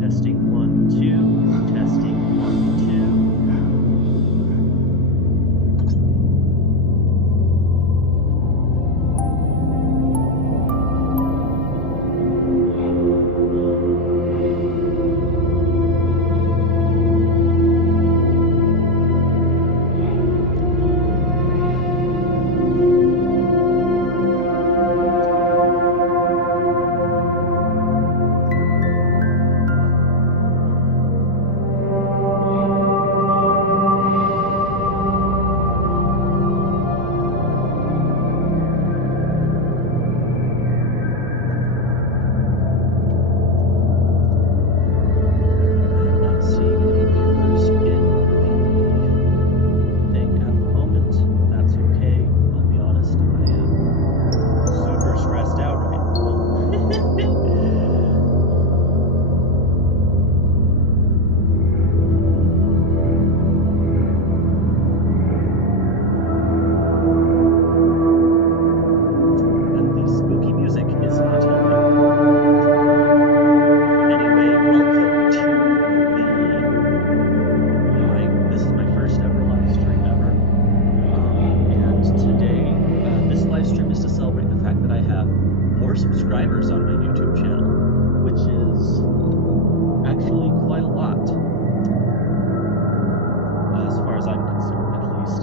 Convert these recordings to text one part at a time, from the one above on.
Testing 1, 2. Testing 1, 2. Subscribers on my YouTube channel, which is actually quite a lot, as far as I'm concerned, at least.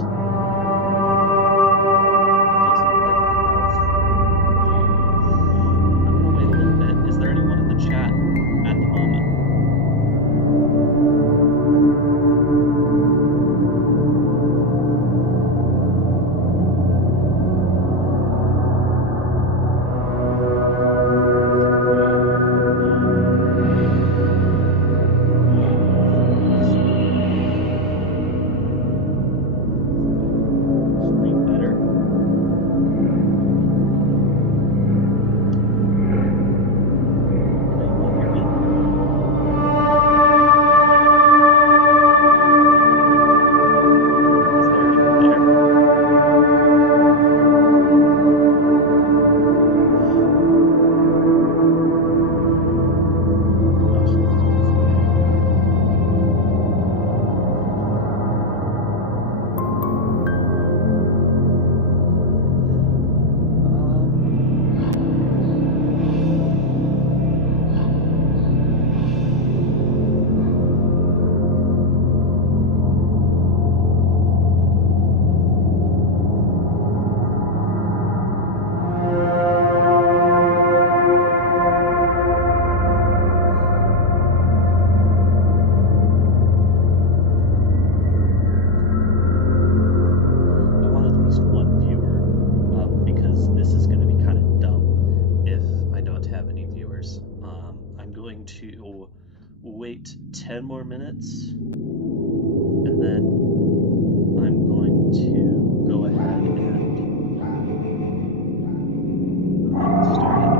I'm gonna wait a little bit. Is there anyone in the chat at the moment? To wait 10 more minutes, and then I'm going to go ahead and start it.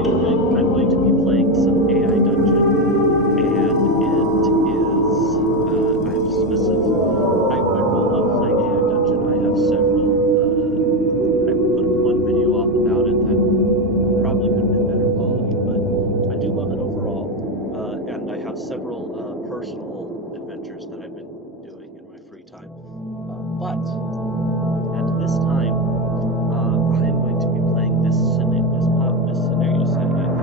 I'm going to be playing some AI Dungeon, and I have specific. I really love playing AI Dungeon. I have several. I put one video up about it that probably could have been better quality, but I do love it overall. And I have several personal adventures that I've been doing in my free time. But at this time, I am going to be playing this scenario setting I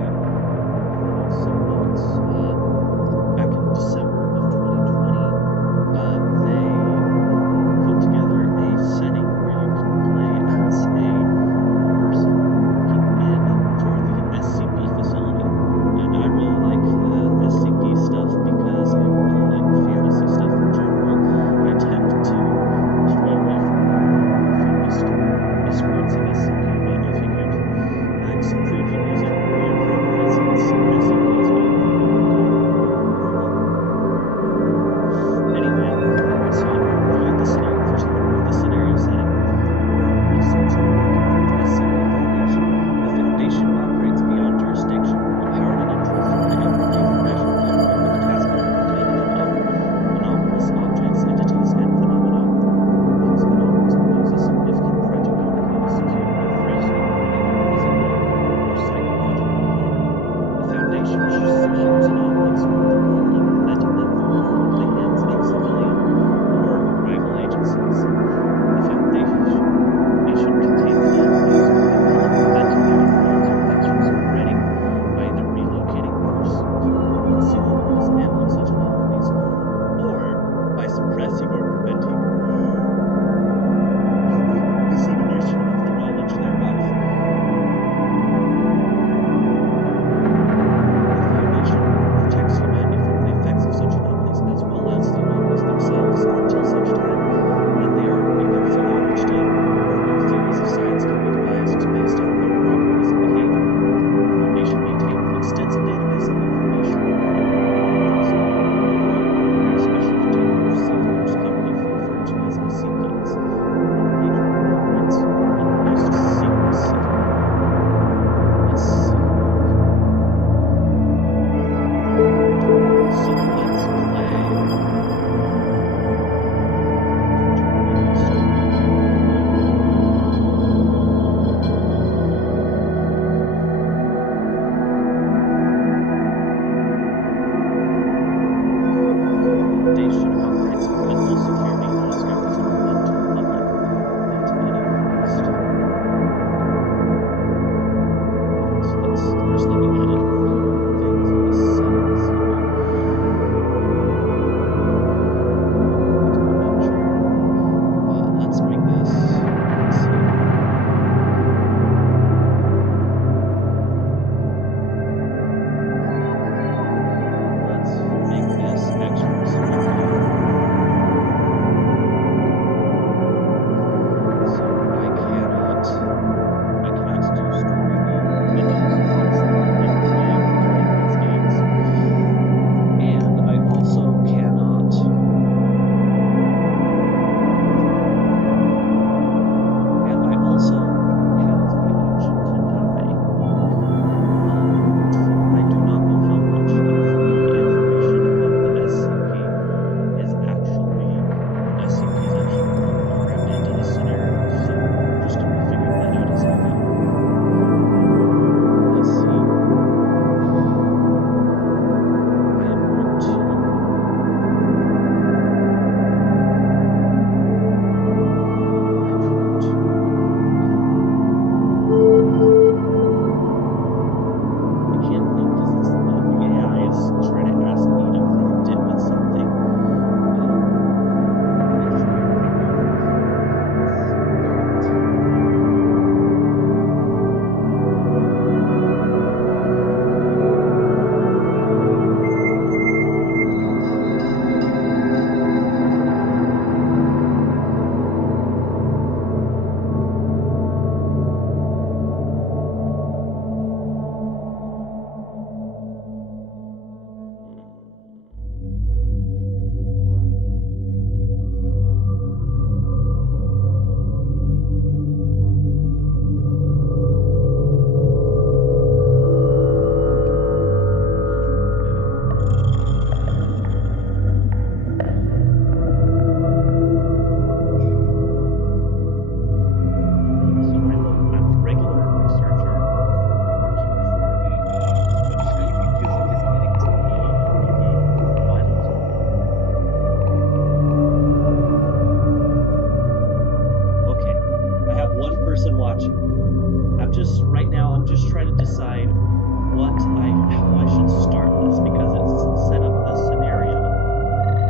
just trying to decide how I should start this, because it's set up this scenario,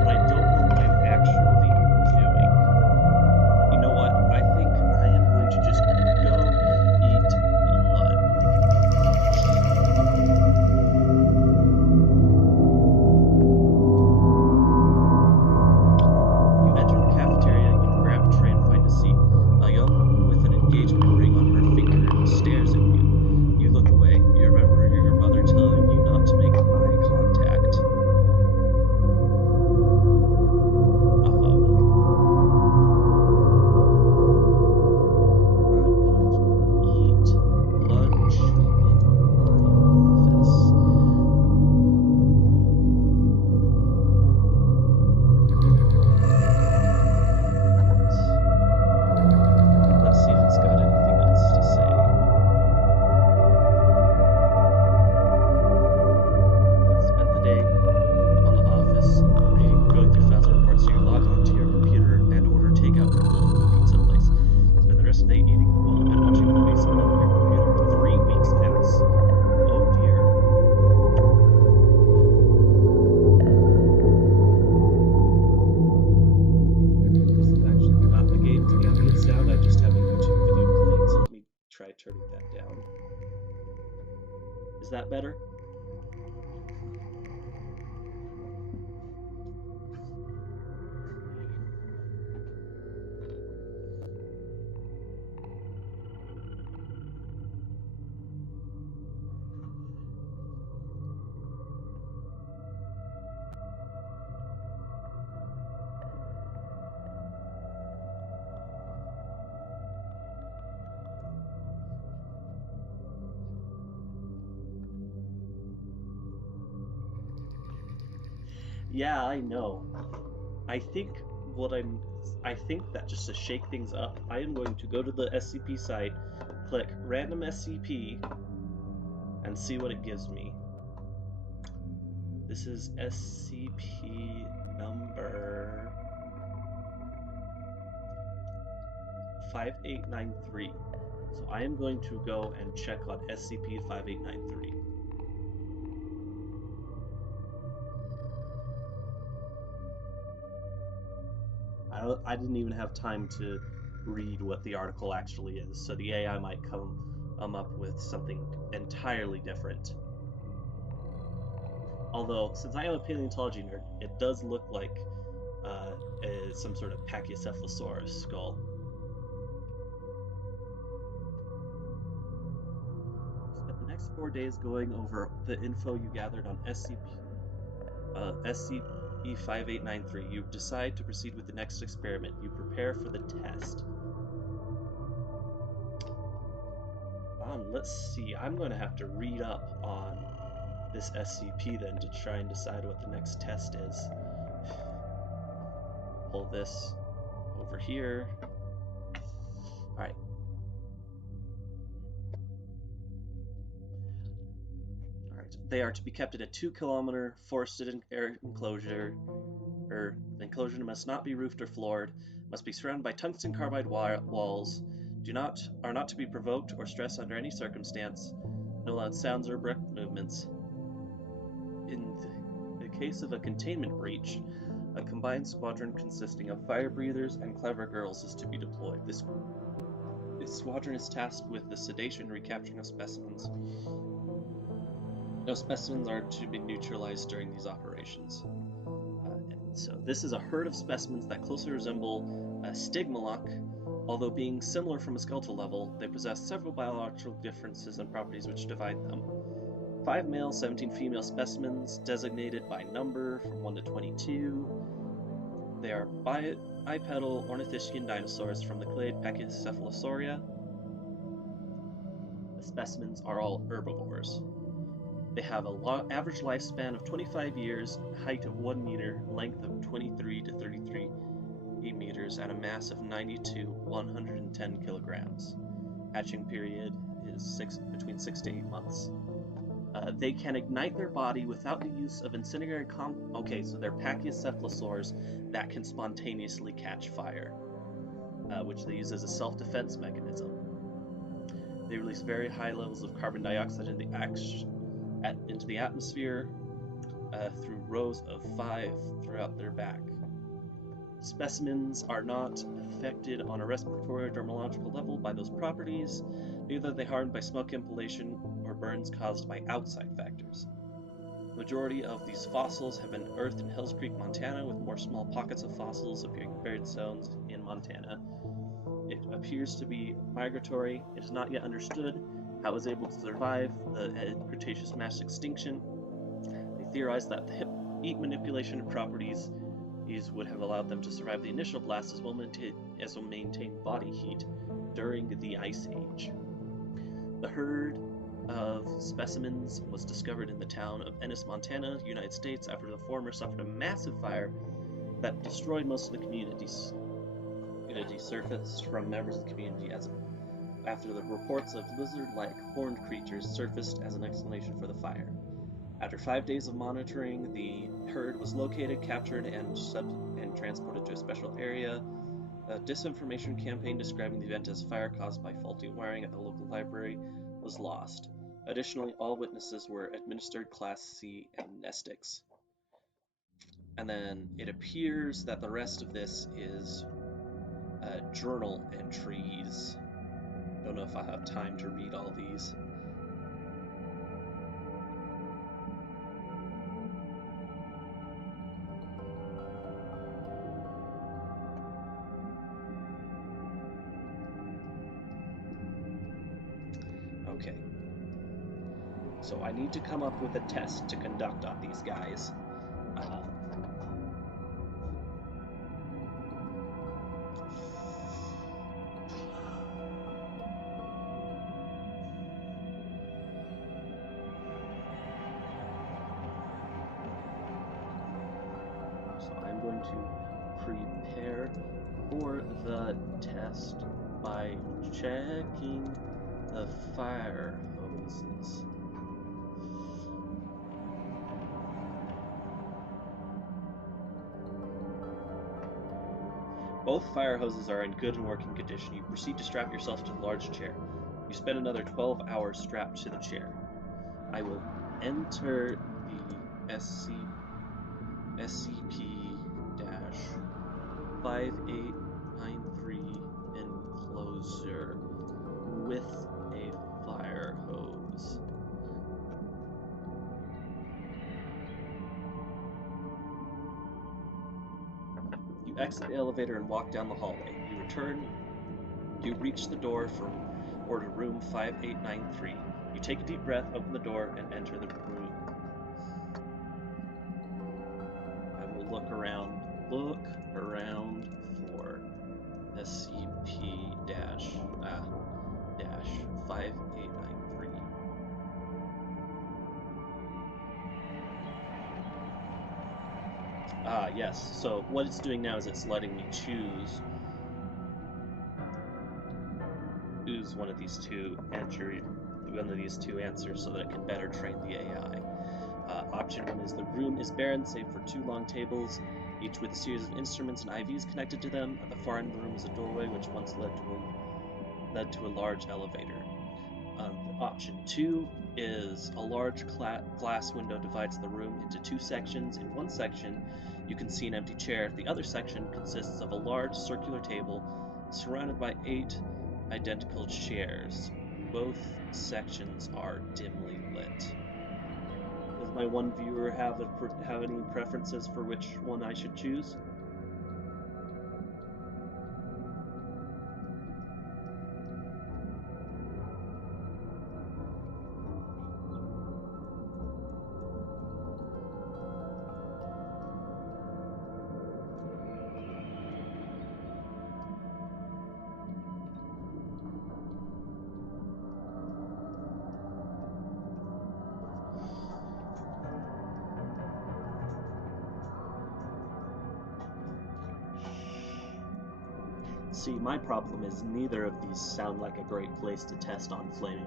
but I don't know what I'm actually doing. You know what? I think I am going to just go eat lunch. You enter the cafeteria, you grab a tray and find a seat. A young woman with an engagement ring on her finger stares at you. You look away. You remember your mother telling you not to make eye contact. I'm going to eat lunch in my office. Let's see if it's got anything else to say. Spent the day on the office going through files and reports, so you log onto your computer and order takeout from the local pizza place. Spend the rest of the day eating well and watching movies on your computer. 3 weeks pass. Oh dear. This is actually not the game's ambient sound, I just have a YouTube video playing, so let me try turning that down. Is that better? Yeah, I know. I think that just to shake things up, I am going to go to the SCP site, click random SCP, and see what it gives me. This is SCP number 5893. So I am going to go and check on SCP 5893. I didn't even have time to read what the article actually is, so the AI might come up with something entirely different. Although, since I am a paleontology nerd, it does look like some sort of Pachycephalosaurus skull. Spent the next 4 days going over the info you gathered on SCP-5893. You decide to proceed with the next experiment. You prepare for the test. Let's see. I'm going to have to read up on this SCP then to try and decide what the next test is. Pull this over here. Alright. They are to be kept in a 2-kilometer forested enclosure. The enclosure must not be roofed or floored, must be surrounded by tungsten carbide walls, are not to be provoked or stressed under any circumstance, no loud sounds or abrupt movements. In the case of a containment breach, a combined squadron consisting of fire breathers and clever girls is to be deployed. This squadron is tasked with the sedation and recapturing of specimens. No specimens are to be neutralized during these operations. So this is a herd of specimens that closely resemble a stigmaloch. Although being similar from a skeletal level, they possess several biological differences and properties which divide them. 5 male, 17 female specimens, designated by number from 1 to 22. They are bipedal ornithischian dinosaurs from the clade Pachycephalosauria. The specimens are all herbivores. They have an average lifespan of 25 years, height of 1 meter, length of 23 to 33 meters, and a mass of 90 to 110 kilograms. Hatching period is between 6 to 8 months. They can ignite their body without the use of incendiary Okay, so they're Pachycephalosaurs that can spontaneously catch fire, which they use as a self-defense mechanism. They release very high levels of carbon dioxide into the atmosphere through rows of 5 throughout their back. Specimens are not affected on a respiratory or dermatological level by those properties, neither are they harmed by smoke inhalation or burns caused by outside factors. The majority of these fossils have been unearthed in Hills Creek, Montana, with more small pockets of fossils appearing in varied zones in Montana. It appears to be migratory. It is not yet understood how it was able to survive the Cretaceous mass extinction. They theorize that the heat manipulation properties would have allowed them to survive the initial blast as well maintain body heat during the Ice Age. The herd of specimens was discovered in the town of Ennis, Montana, United States, after the former suffered a massive fire that destroyed most of the community surfaced from members of the community after the reports of lizard-like horned creatures surfaced as an explanation for the fire. After 5 days of monitoring, the herd was located, captured, and transported to a special area. A disinformation campaign describing the event as fire caused by faulty wiring at the local library was lost. Additionally, all witnesses were administered Class C amnestics. And then it appears that the rest of this is journal entries. Don't know if I have time to read all these. Okay. So I need to come up with a test to conduct on these guys. So I'm going to prepare for the test by checking the fire hoses. Both fire hoses are in good and working condition. You proceed to strap yourself to the large chair. You spend another 12 hours strapped to the chair. I will enter the SCP-5893 enclosure with a fire hose. You exit the elevator and walk down the hallway. You reach the door to room 5893. You take a deep breath, open the door, and enter the room. I will look around for SCP-5893. Yes, so what it's doing now is it's letting me choose one of these two answers so that it can better train the AI. Option 1 is the room is barren save for 2 long tables, each with a series of instruments and IVs connected to them. At the far end of the room is a doorway which once led to a large elevator. Option 2 is a large glass window divides the room into 2 sections. In one section, you can see an empty chair. The other section consists of a large circular table surrounded by 8 identical chairs. Both sections are dimly lit. Does my one viewer have any preferences for which one I should choose? See, my problem is neither of these sound like a great place to test on flaming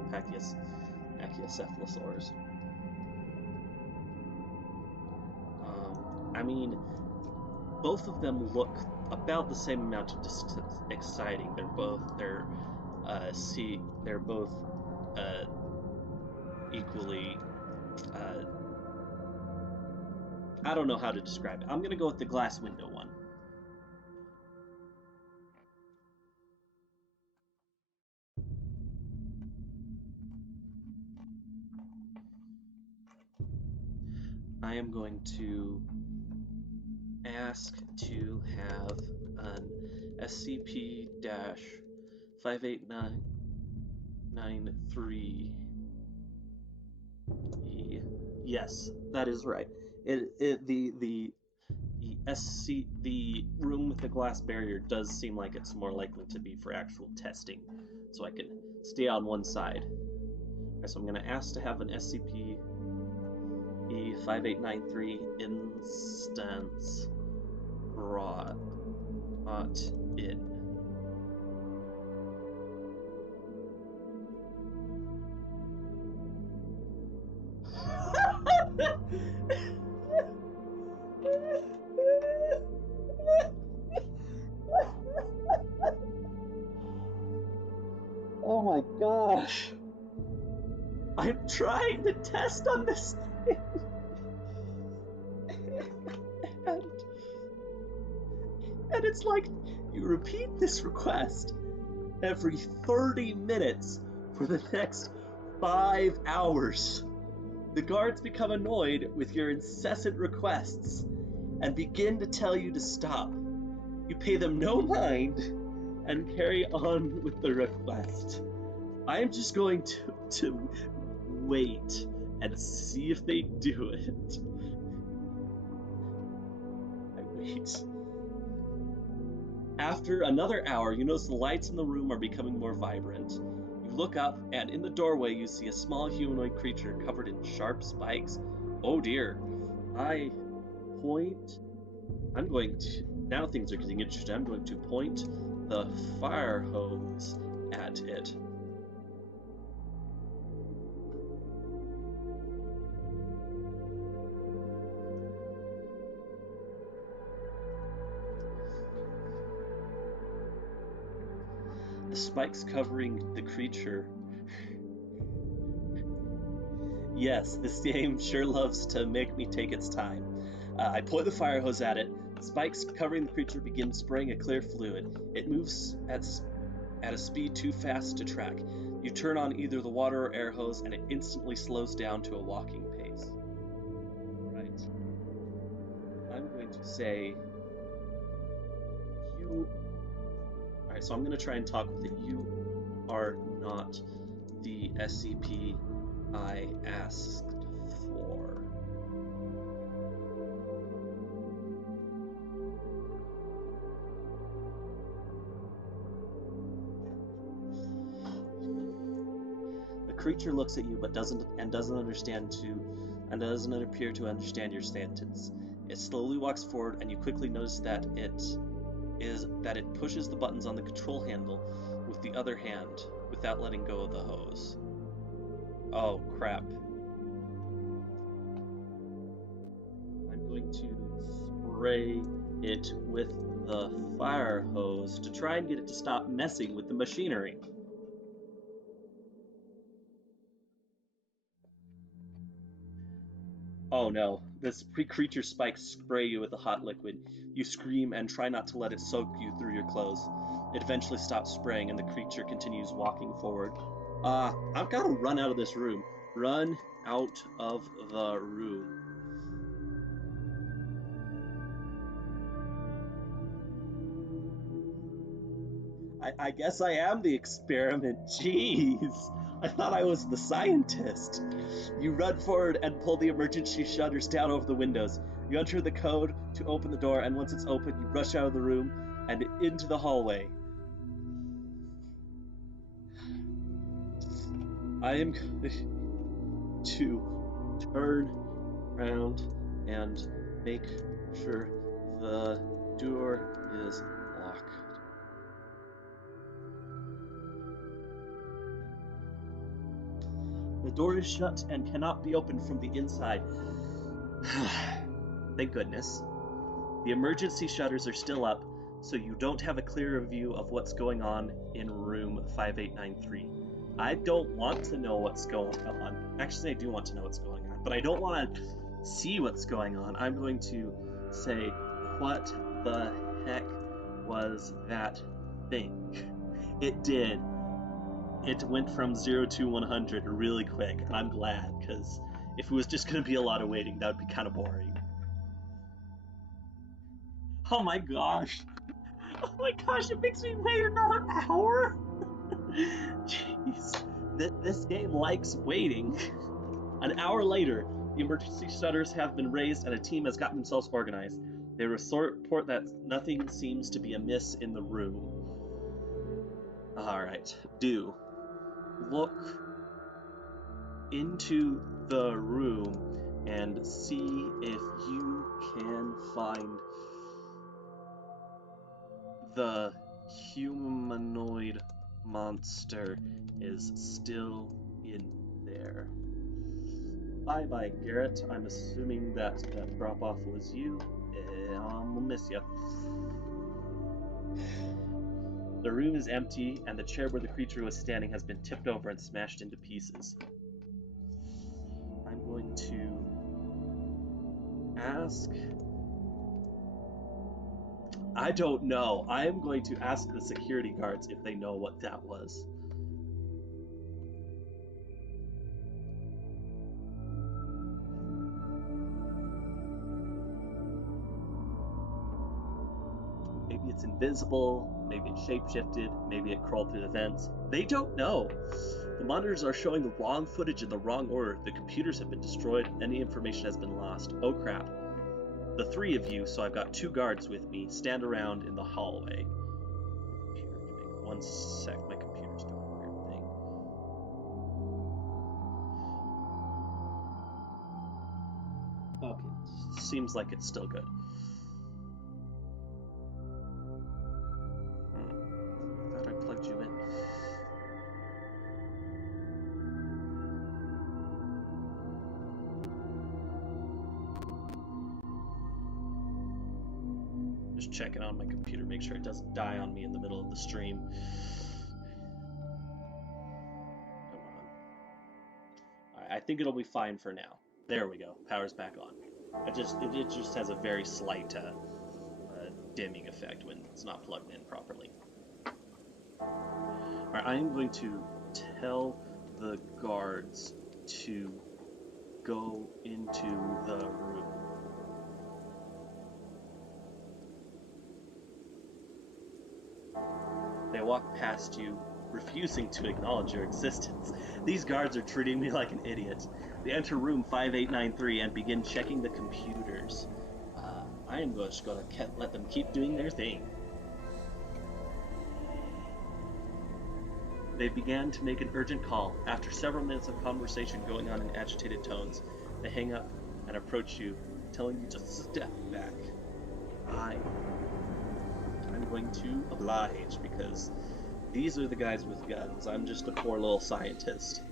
pachycephalosaurs. I mean, both of them look about the same amount of exciting. They're both equally, I don't know how to describe it. I'm gonna go with the glass window one. I am going to ask to have an SCP-58993. Yes, that is right. The room with the glass barrier does seem like it's more likely to be for actual testing, so I can stay on one side. Okay, so I'm going to ask to have an SCP-5893 instance brought in. Oh my gosh! I'm trying to test on this thing! and it's like, you repeat this request every 30 minutes for the next 5 hours. The guards become annoyed with your incessant requests and begin to tell you to stop. You pay them no mind and carry on with the request. I am just going to wait and see if they do it. I wait. After another hour, you notice the lights in the room are becoming more vibrant. You look up, and in the doorway you see a small humanoid creature covered in sharp spikes. Oh dear. I point... I'm going to... Now things are getting interesting. I'm going to point the fire hose at it. The spikes covering the creature. Yes, this game sure loves to make me take its time. I point the fire hose at it. Spikes covering the creature begin spraying a clear fluid. It moves at a speed too fast to track. You turn on either the water or air hose, and it instantly slows down to a walking pace. Right. I'm going to say you... Alright, so I'm going to try and talk with it. You are not the SCP I asked for. The creature looks at you but doesn't appear to understand your sentence. It slowly walks forward, and you quickly notice that it pushes the buttons on the control handle with the other hand without letting go of the hose. Oh crap. I'm going to spray it with the fire hose to try and get it to stop messing with the machinery. Oh no, this creature spikes spray you with a hot liquid. You scream and try not to let it soak you through your clothes. It eventually stops spraying and the creature continues walking forward. I've got to run out of this room. Run out of the room. I guess I am the experiment. Jeez. I thought I was the scientist. You run forward and pull the emergency shutters down over the windows. You enter the code to open the door, and once it's open, you rush out of the room and into the hallway. I am going to turn around and make sure the door is locked. The door is shut and cannot be opened from the inside. Thank goodness. The emergency shutters are still up, so you don't have a clearer view of what's going on in room 5893. I don't want to know what's going on. Actually, I do want to know what's going on, but I don't want to see what's going on. I'm going to say, what the heck was that thing? It did. It went from 0 to 100 really quick. I'm glad, because if it was just going to be a lot of waiting, that would be kind of boring. Oh my gosh. Oh my gosh, it makes me wait another hour? Jeez. This game likes waiting. An hour later, the emergency shutters have been raised and a team has gotten themselves organized. They report that nothing seems to be amiss in the room. Alright, look into the room and see if you can find the humanoid monster is still in there. Bye-bye, Garrett. I'm assuming that drop-off was you. We'll miss you. The room is empty, and the chair where the creature was standing has been tipped over and smashed into pieces. I'm going to ask... I don't know. I am going to ask the security guards if they know what that was. Maybe it's invisible, maybe it shapeshifted, maybe it crawled through the vents. They don't know. The monitors are showing the wrong footage in the wrong order. The computers have been destroyed. Any information has been lost. Oh crap. The three of you, so I've got 2 guards with me, stand around in the hallway. One sec, my computer's doing a weird thing. Okay, seems like it's still good. I thought I plugged you in. Just checking on my computer, make sure it doesn't die on me in the middle of the stream. Come on. I think it'll be fine for now. There we go. Power's back on. It just has a very slight dimming effect when it's not plugged in properly. Alright, I am going to tell the guards to go into the room. They walk past you, refusing to acknowledge your existence. These guards are treating me like an idiot. They enter room 5893 and begin checking the computers. I am just going to let them keep doing their thing. They began to make an urgent call. After several minutes of conversation going on in agitated tones, they hang up and approach you, telling you to step back. I'm going to oblige, because these are the guys with guns. I'm just a poor little scientist.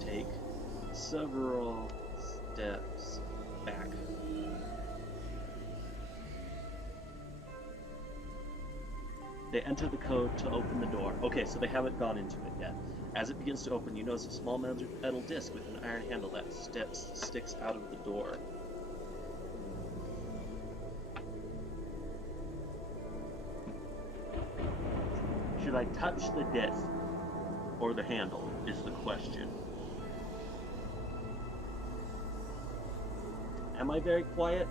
Take several steps back. They enter the code to open the door. Okay, so they haven't gone into it yet. As it begins to open, you notice a small metal disc with an iron handle that sticks out of the door. Should I touch the disc or the handle is the question. Am I very quiet?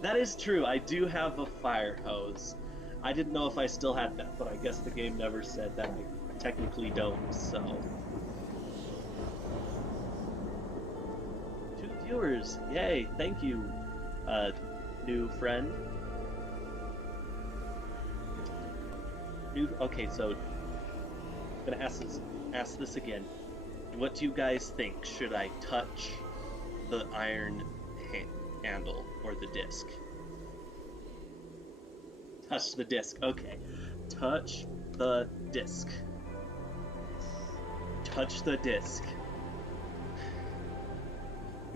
That is true, I do have a fire hose. I didn't know if I still had that, but I guess the game never said that I technically don't, so... 2 viewers! Yay, thank you, new friend. Okay, so... I'm gonna ask this again. What do you guys think? Should I touch the iron handle or the disc? Touch the disc. Okay. Touch the disc. Touch the disc.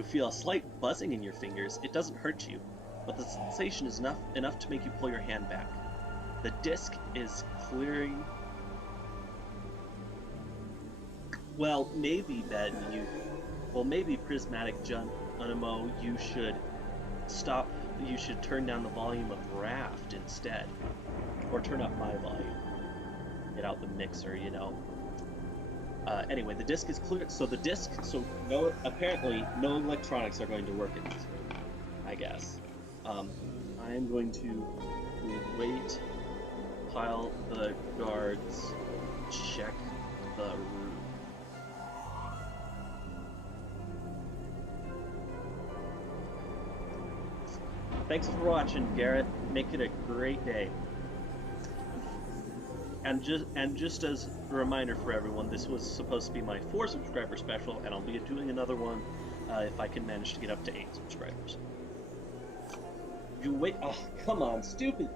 feel a slight buzzing in your fingers. It doesn't hurt you, but the sensation is enough to make you pull your hand back. The disc is clearing. Well, maybe, Ben, maybe Prismatic Junimo, you should turn down the volume of Raft instead. Or turn up my volume. Get out the mixer, you know. Anyway, the disc is clear, apparently no electronics are going to work in this room, I guess. I am going to wait, pile the guards, check the room. Thanks for watching, Garrett. Make it a great day. And just as a reminder for everyone, this was supposed to be my 4 subscriber special, and I'll be doing another one if I can manage to get up to 8 subscribers. You wait. Oh, come on, stupid.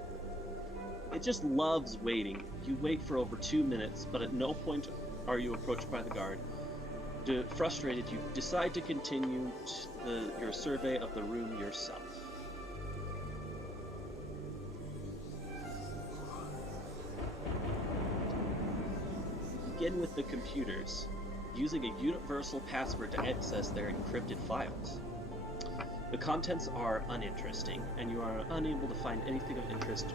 It just loves waiting. You wait for over 2 minutes, but at no point are you approached by the guard. Frustrated, you decide to continue your survey of the room yourself. Begin with the computers, using a universal password to access their encrypted files. The contents are uninteresting, and you are unable to find anything of interest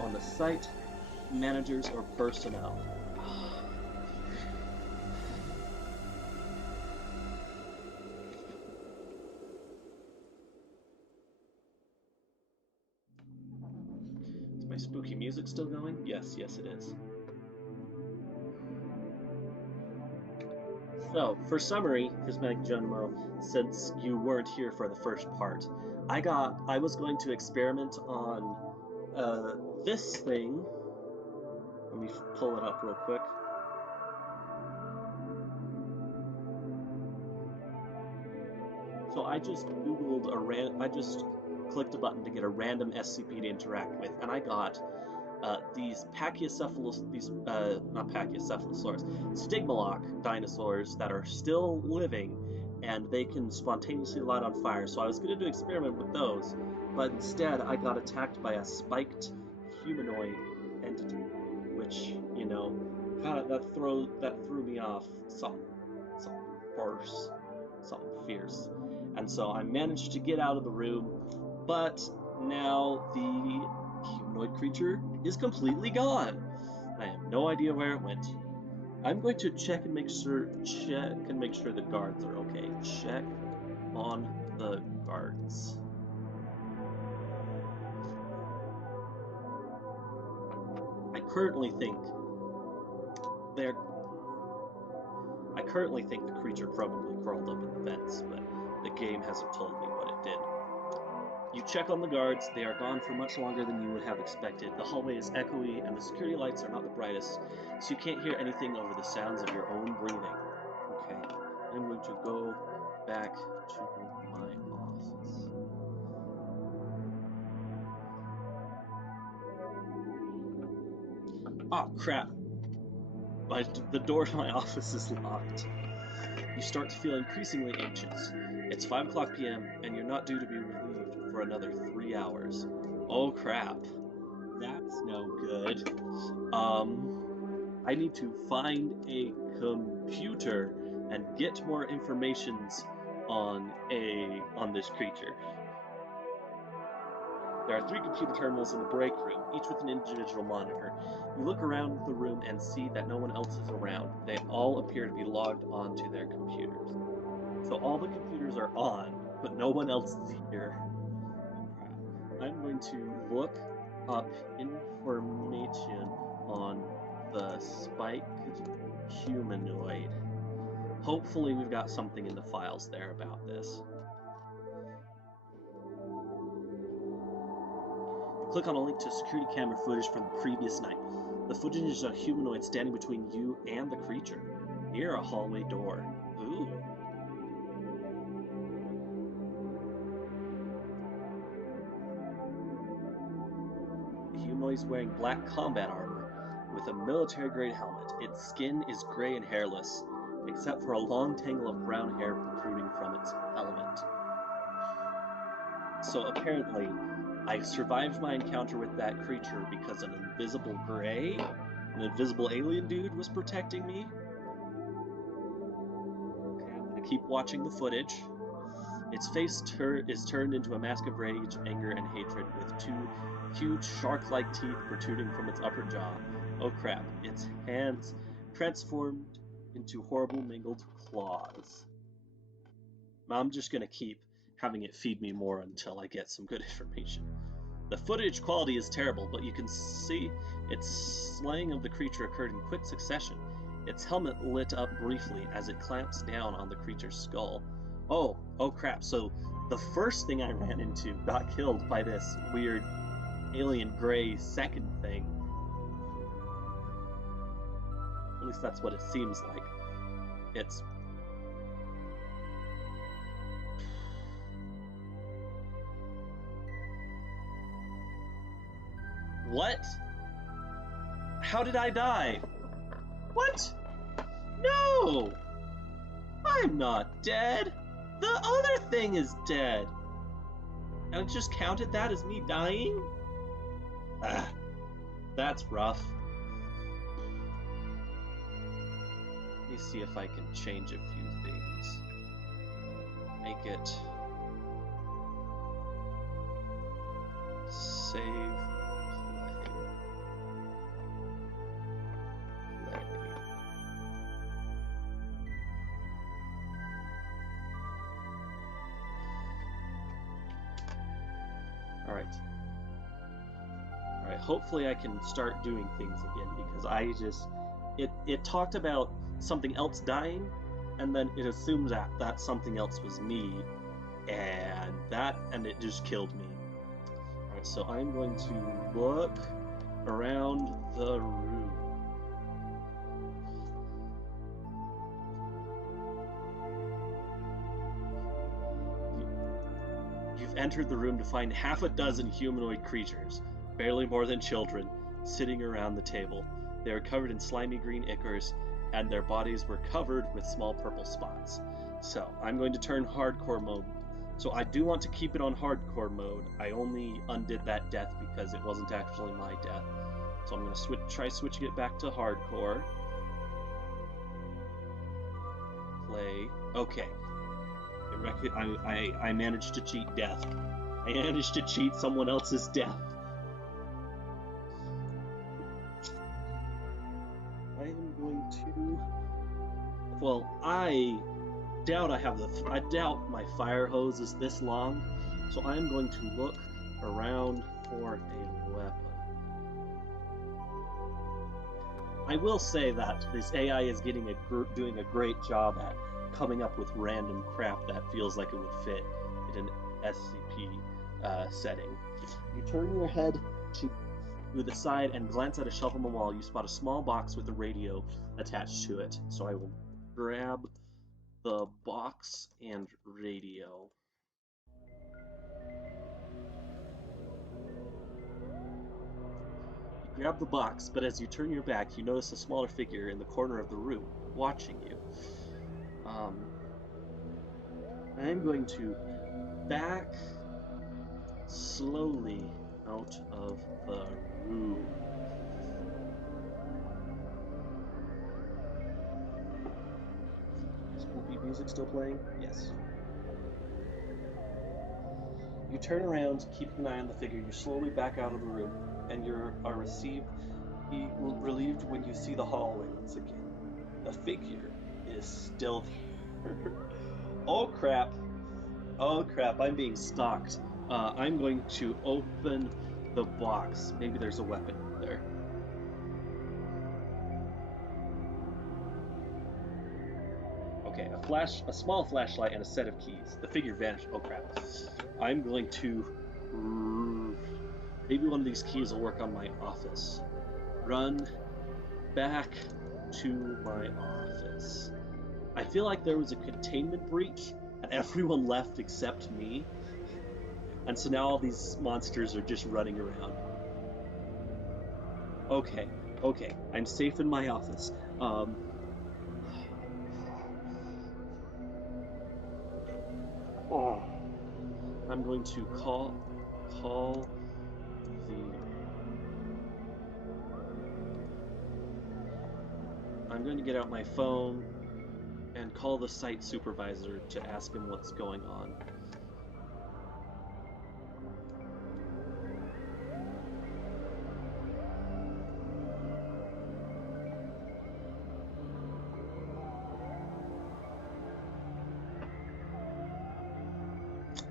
on the site, managers, or personnel. Is my spooky music still going? Yes, it is. So, for summary, Prismatic Junimo, since you weren't here for the first part, I was going to experiment on this thing. Let me pull it up real quick. So I just Googled I just clicked a button to get a random SCP to interact with, and I got these Stigmalock dinosaurs that are still living, and they can spontaneously light on fire. So I was going to do an experiment with those, but instead I got attacked by a spiked humanoid entity, which, you know, that threw me off something fierce. And so I managed to get out of the room, but now the humanoid creature is completely gone. I have no idea where it went. I'm going to check and make sure the guards are okay. Check on the guards. I currently think the creature probably crawled up in the vents, but the game hasn't told me what it did. You check on the guards. They are gone for much longer than you would have expected. The hallway is echoey, and the security lights are not the brightest, so you can't hear anything over the sounds of your own breathing. Okay, I'm going to go back to my office. Oh, crap. The door to my office is locked. You start to feel increasingly anxious. It's 5:00 p.m., and you're not due to be relieved for another 3 hours. Oh crap. That's no good. I need to find a computer and get more informations on this creature. There are 3 computer terminals in the break room, each with an individual monitor. You look around the room and see that no one else is around. They all appear to be logged onto their computers. So all the computers are on, but no one else is here. I'm going to look up information on the spiked humanoid. Hopefully we've got something in the files there about this. Click on a link to security camera footage from the previous night. The footage is a humanoid standing between you and the creature, near a hallway door. Ooh. The humanoid is wearing black combat armor with a military-grade helmet. Its skin is gray and hairless, except for a long tangle of brown hair protruding from its helmet. So apparently, I survived my encounter with that creature because an invisible gray, an invisible alien dude, was protecting me. Okay, I'm gonna keep watching the footage. Its face is turned into a mask of rage, anger, and hatred, with two huge shark-like teeth protruding from its upper jaw. Oh crap, its hands transformed into horrible mangled claws. I'm just gonna keep having it feed me more until I get some good information. The footage quality is terrible, but you can see its slaying of the creature occurred in quick succession. Its helmet lit up briefly as it clamps down on the creature's skull. Oh crap, so the first thing I ran into got killed by this weird alien gray second thing. At least that's what it seems like. It's... What? How did I die? What? No! I'm not dead! The other thing is dead! And it just counted that as me dying? Ah, that's rough. Let me see if I can change a few things. Make it... Save... Alright, hopefully I can start doing things again, because I just... It talked about something else dying, and then it assumed that something else was me, and it just killed me. Alright, so I'm going to look around the room. You've entered the room to find half a dozen humanoid creatures, barely more than children, sitting around the table. They are covered in slimy green ichors, and their bodies were covered with small purple spots. So, I'm going to turn hardcore mode. So I do want to keep it on hardcore mode. I only undid that death because it wasn't actually my death. So I'm going to try switching it back to hardcore. Play. Okay. I managed to cheat death. I managed to cheat someone else's death. I am going to... Well, I doubt my fire hose is this long, so I'm going to look around for a weapon. I will say that this AI is doing a great job at coming up with random crap that feels like it would fit in an SCP setting. You turn your head to the side and glance at a shelf on the wall. You spot a small box with a radio attached to it. So I will grab the box and radio. You grab the box, but as you turn your back, you notice a smaller figure in the corner of the room, watching you. I'm going to back slowly out of the room. Is spooky music still playing? Yes. You turn around, keeping an eye on the figure. You slowly back out of the room, and you are relieved when you see the hallway once again. The figure is still there. Oh crap! Oh crap! I'm being stalked. I'm going to open the box. Maybe there's a weapon in there. Okay, a small flashlight and a set of keys. The figure vanished. Oh crap. I'm going to... Maybe one of these keys will work on my office. Run back to my office. I feel like there was a containment breach and everyone left except me. And so now all these monsters are just running around. Okay, I'm safe in my office. I'm going to call the... I'm going to get out my phone and call the site supervisor to ask him what's going on.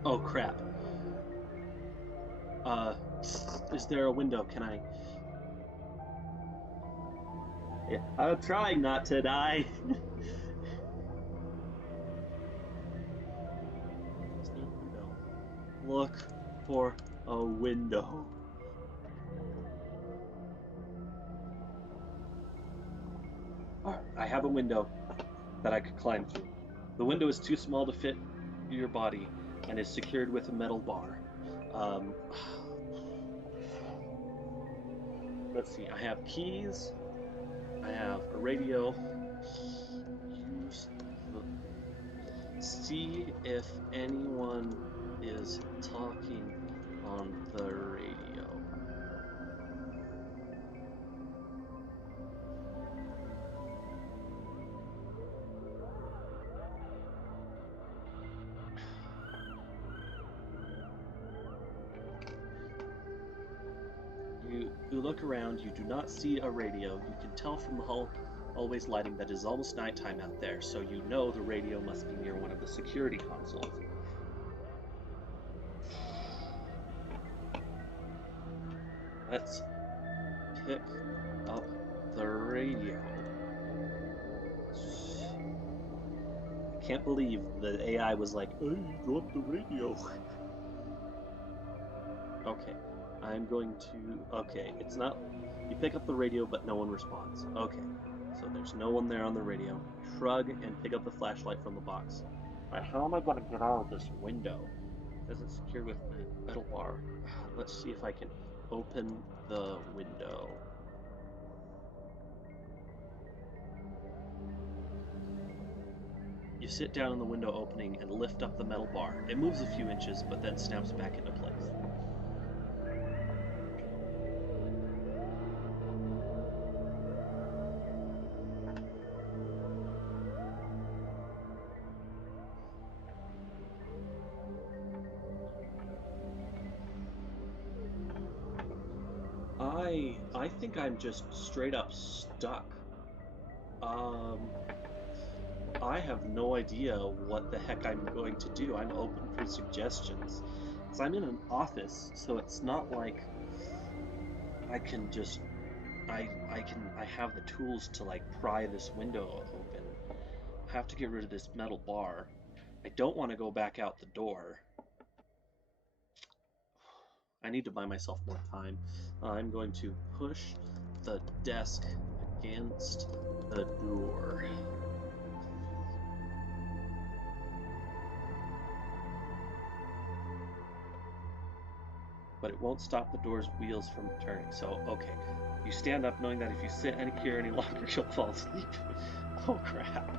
Oh crap. Is there a window? Can I... Yeah, I'm trying not to die. No. Look for a window. Alright, I have a window that I could climb through. The window is too small to fit your body and is secured with a metal bar. Let's see, I have keys, I have a radio. See if anyone is talking on the radio. You look around, you do not see a radio. You can tell from the hallway's lighting that it is almost nighttime out there, so you know the radio must be near one of the security consoles. Let's pick up the radio. I can't believe the AI was like, oh, you dropped the radio. Okay, I'm going to... Okay, it's not... You pick up the radio, but no one responds. Okay, so there's no one there on the radio. Shrug and pick up the flashlight from the box. Alright, how am I going to get out of this window? It says it's secured with a metal bar. Let's see if I can open the window. You sit down in the window opening and lift up the metal bar. It moves a few inches, but then snaps back into place. I think I'm just straight up stuck. I have no idea what the heck I'm going to do. I'm open for suggestions. Because I'm in an office, so it's not like I can just... I have the tools to like pry this window open. I have to get rid of this metal bar. I don't want to go back out the door. I need to buy myself more time. I'm going to push the desk against the door. But it won't stop the door's wheels from turning. So, okay. You stand up knowing that if you sit here any longer, you'll fall asleep. Oh, crap.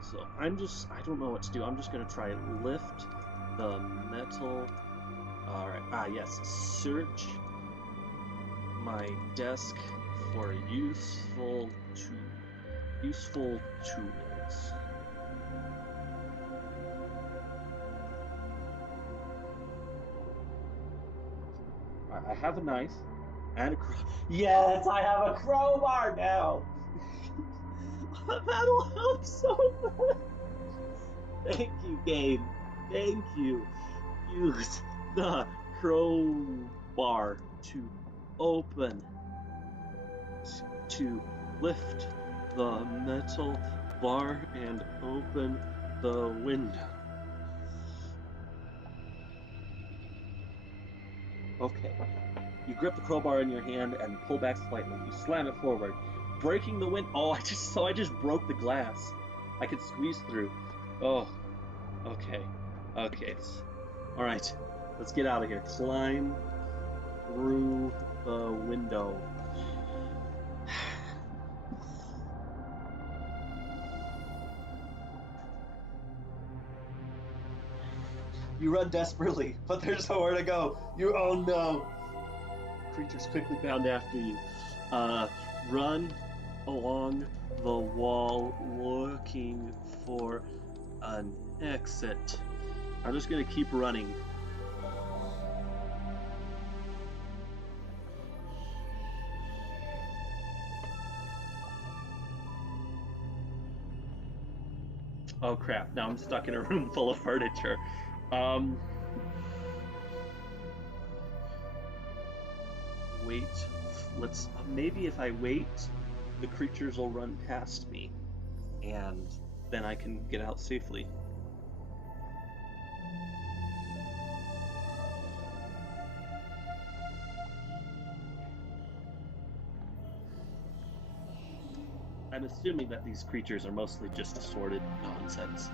So I don't know what to do. I'm just going to try lift the metal. Alright, yes. Search my desk for useful tools. I have a knife and a yes, I have a crowbar now. That'll help so much. Thank you, game. Thank you. Use the crowbar to open, to lift the metal bar and open the window. Okay. You grip the crowbar in your hand and pull back slightly. You slam it forward, breaking the window. Oh, I just broke the glass. I could squeeze through. Oh, okay. Okay. All right. Let's get out of here. Climb through the window. You run desperately, but there's nowhere to go. Oh no! Creatures quickly bound after you. Run along the wall looking for an exit. I'm just gonna keep running. Oh crap, now I'm stuck in a room full of furniture. Wait, maybe if I wait, the creatures will run past me, and then I can get out safely. I'm assuming that these creatures are mostly just assorted nonsense.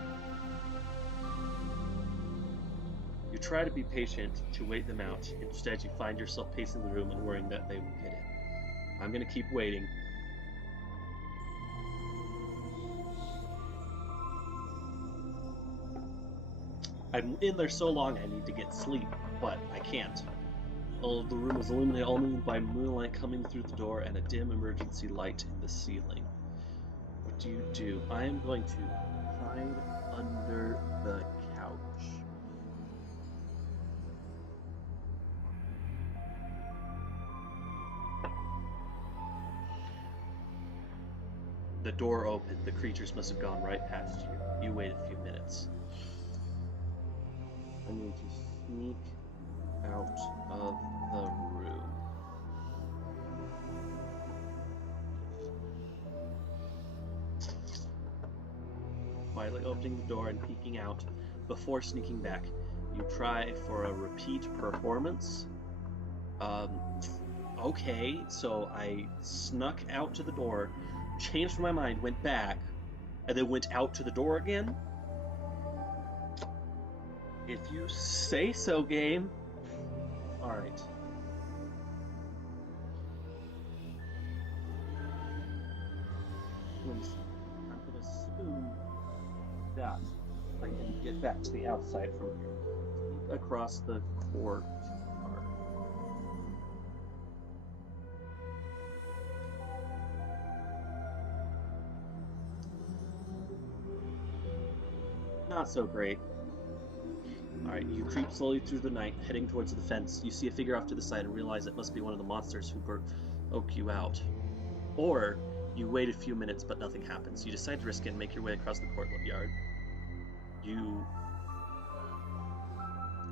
You try to be patient to wait them out. Instead, you find yourself pacing the room and worrying that they will get in. I'm gonna keep waiting. I'm in there so long I need to get sleep, but I can't. All of the room is illuminated only by moonlight coming through the door and a dim emergency light in the ceiling. What do you do? I am going to hide under the couch. The door opened. The creatures must have gone right past you. You wait a few minutes. I'm going to sneak out of the room. Quietly opening the door and peeking out before sneaking back. You try for a repeat performance. Okay, so I snuck out to the door, changed my mind, went back, and then went out to the door again? If you say so, game. Alright. I'm gonna assume that I can get back to the outside from here. Sneak across the court. Not so great. Alright, you creep slowly through the night, heading towards the fence. You see a figure off to the side and realize it must be one of the monsters who broke you out. Or, you wait a few minutes but nothing happens. You decide to risk it and make your way across the courtyard. You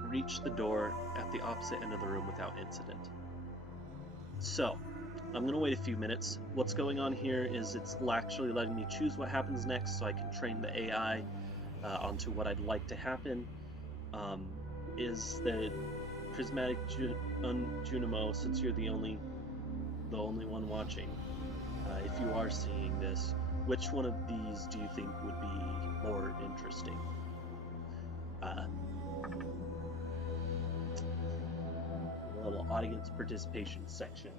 reach the door at the opposite end of the room without incident. So, I'm going to wait a few minutes. What's going on here is it's actually letting me choose what happens next so I can train the AI onto what I'd like to happen. Is the prismatic Junimo, since you're the only one watching, if you are seeing this, which one of these do you think would be more interesting? A little audience participation section.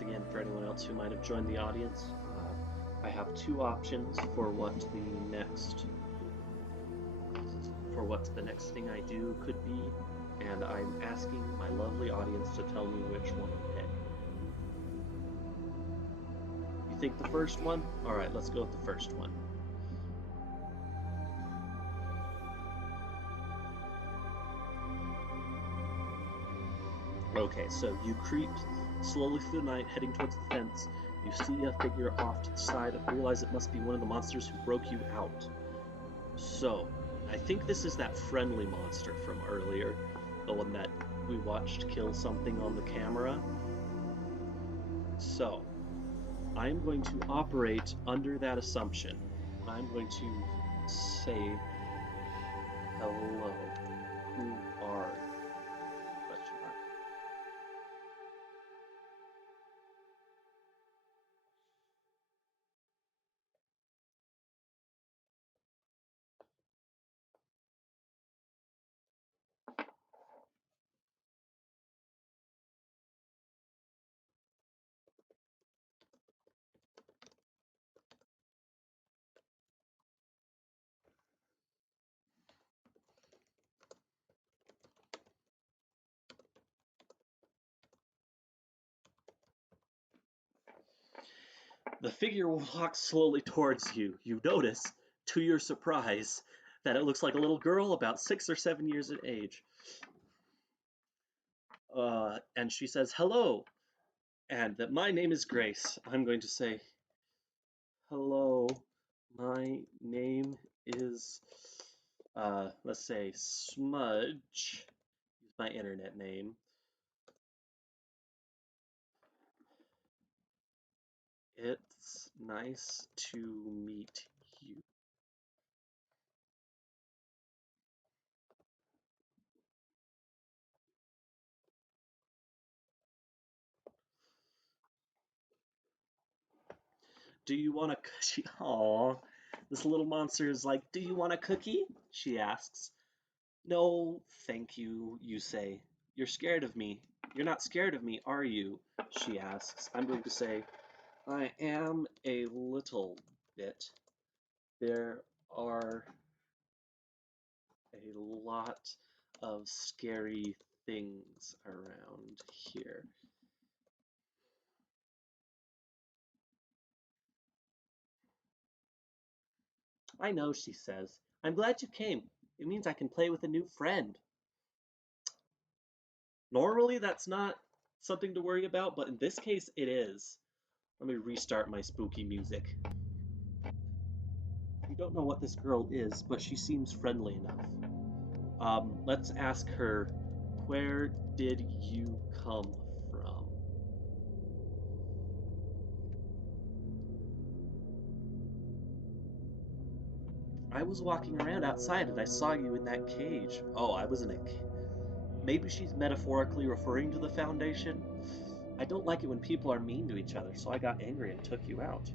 Again, for anyone else who might have joined the audience, I have two options for what the next thing I do could be, and I'm asking my lovely audience to tell me which one to pick. You think the first one? Alright, let's go with the first one. Okay, so you creep slowly through the night, heading towards the fence. You see a figure off to the side and realize it must be one of the monsters who broke you out. So, I think this is that friendly monster from earlier, the one that we watched kill something on the camera. So, I'm going to operate under that assumption. I'm going to say, hello, who are, question mark. The figure walks slowly towards you. You notice, to your surprise, that it looks like a little girl about 6 or 7 years of age. And she says, hello, and that my name is Grace. I'm going to say, hello, my name is, let's say, Smudge. Use my internet name. It's nice to meet you. Do you want a cookie? Aww. This little monster is like, do you want a cookie? She asks. No, thank you, you say. You're scared of me. You're not scared of me, are you? She asks. I'm going to say, I am a little bit. There are a lot of scary things around here. I know, she says. I'm glad you came. It means I can play with a new friend. Normally, that's not something to worry about, but in this case, it is. Let me restart my spooky music. We don't know what this girl is, but she seems friendly enough. Let's ask her, where did you come from? I was walking around outside and I saw you in that cage. Oh, I was in a cage. Maybe she's metaphorically referring to the Foundation. I don't like it when people are mean to each other, so I got angry and took you out.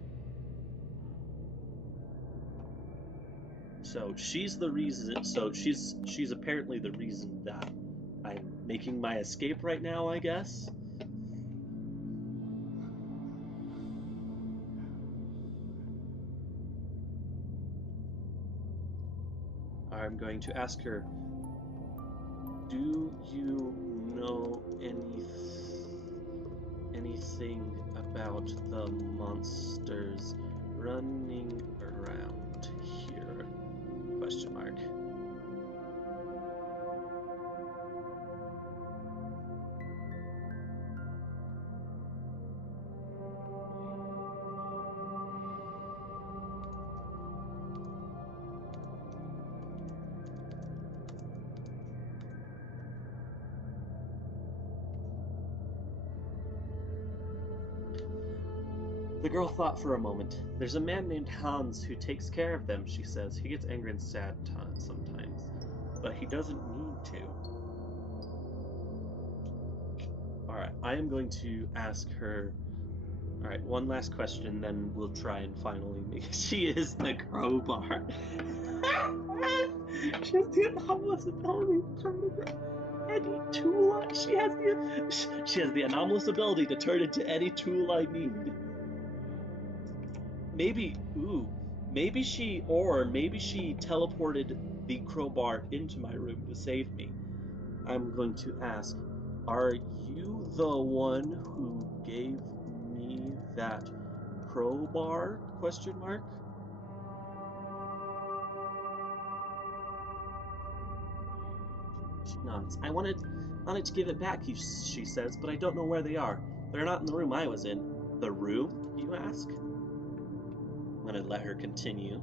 So she's the reason. So she's apparently the reason that I'm making my escape right now, I guess. I'm going to ask her, do you know anything about the monsters running around here? Question mark. The girl thought for a moment. There's a man named Hans who takes care of them, she says. He gets angry and sad sometimes, but he doesn't need to. Alright, I am going to ask her. Alright, one last question, then we'll try and finally make. She is the crowbar. She has the anomalous ability to turn into any tool. She has the anomalous ability to turn into any tool I need. Maybe, maybe she teleported the crowbar into my room to save me. I'm going to ask, are you the one who gave me that crowbar? Question mark. She nods. I wanted to give it back, she says, but I don't know where they are. They're not in the room I was in. The room, you ask? I'm going to let her continue.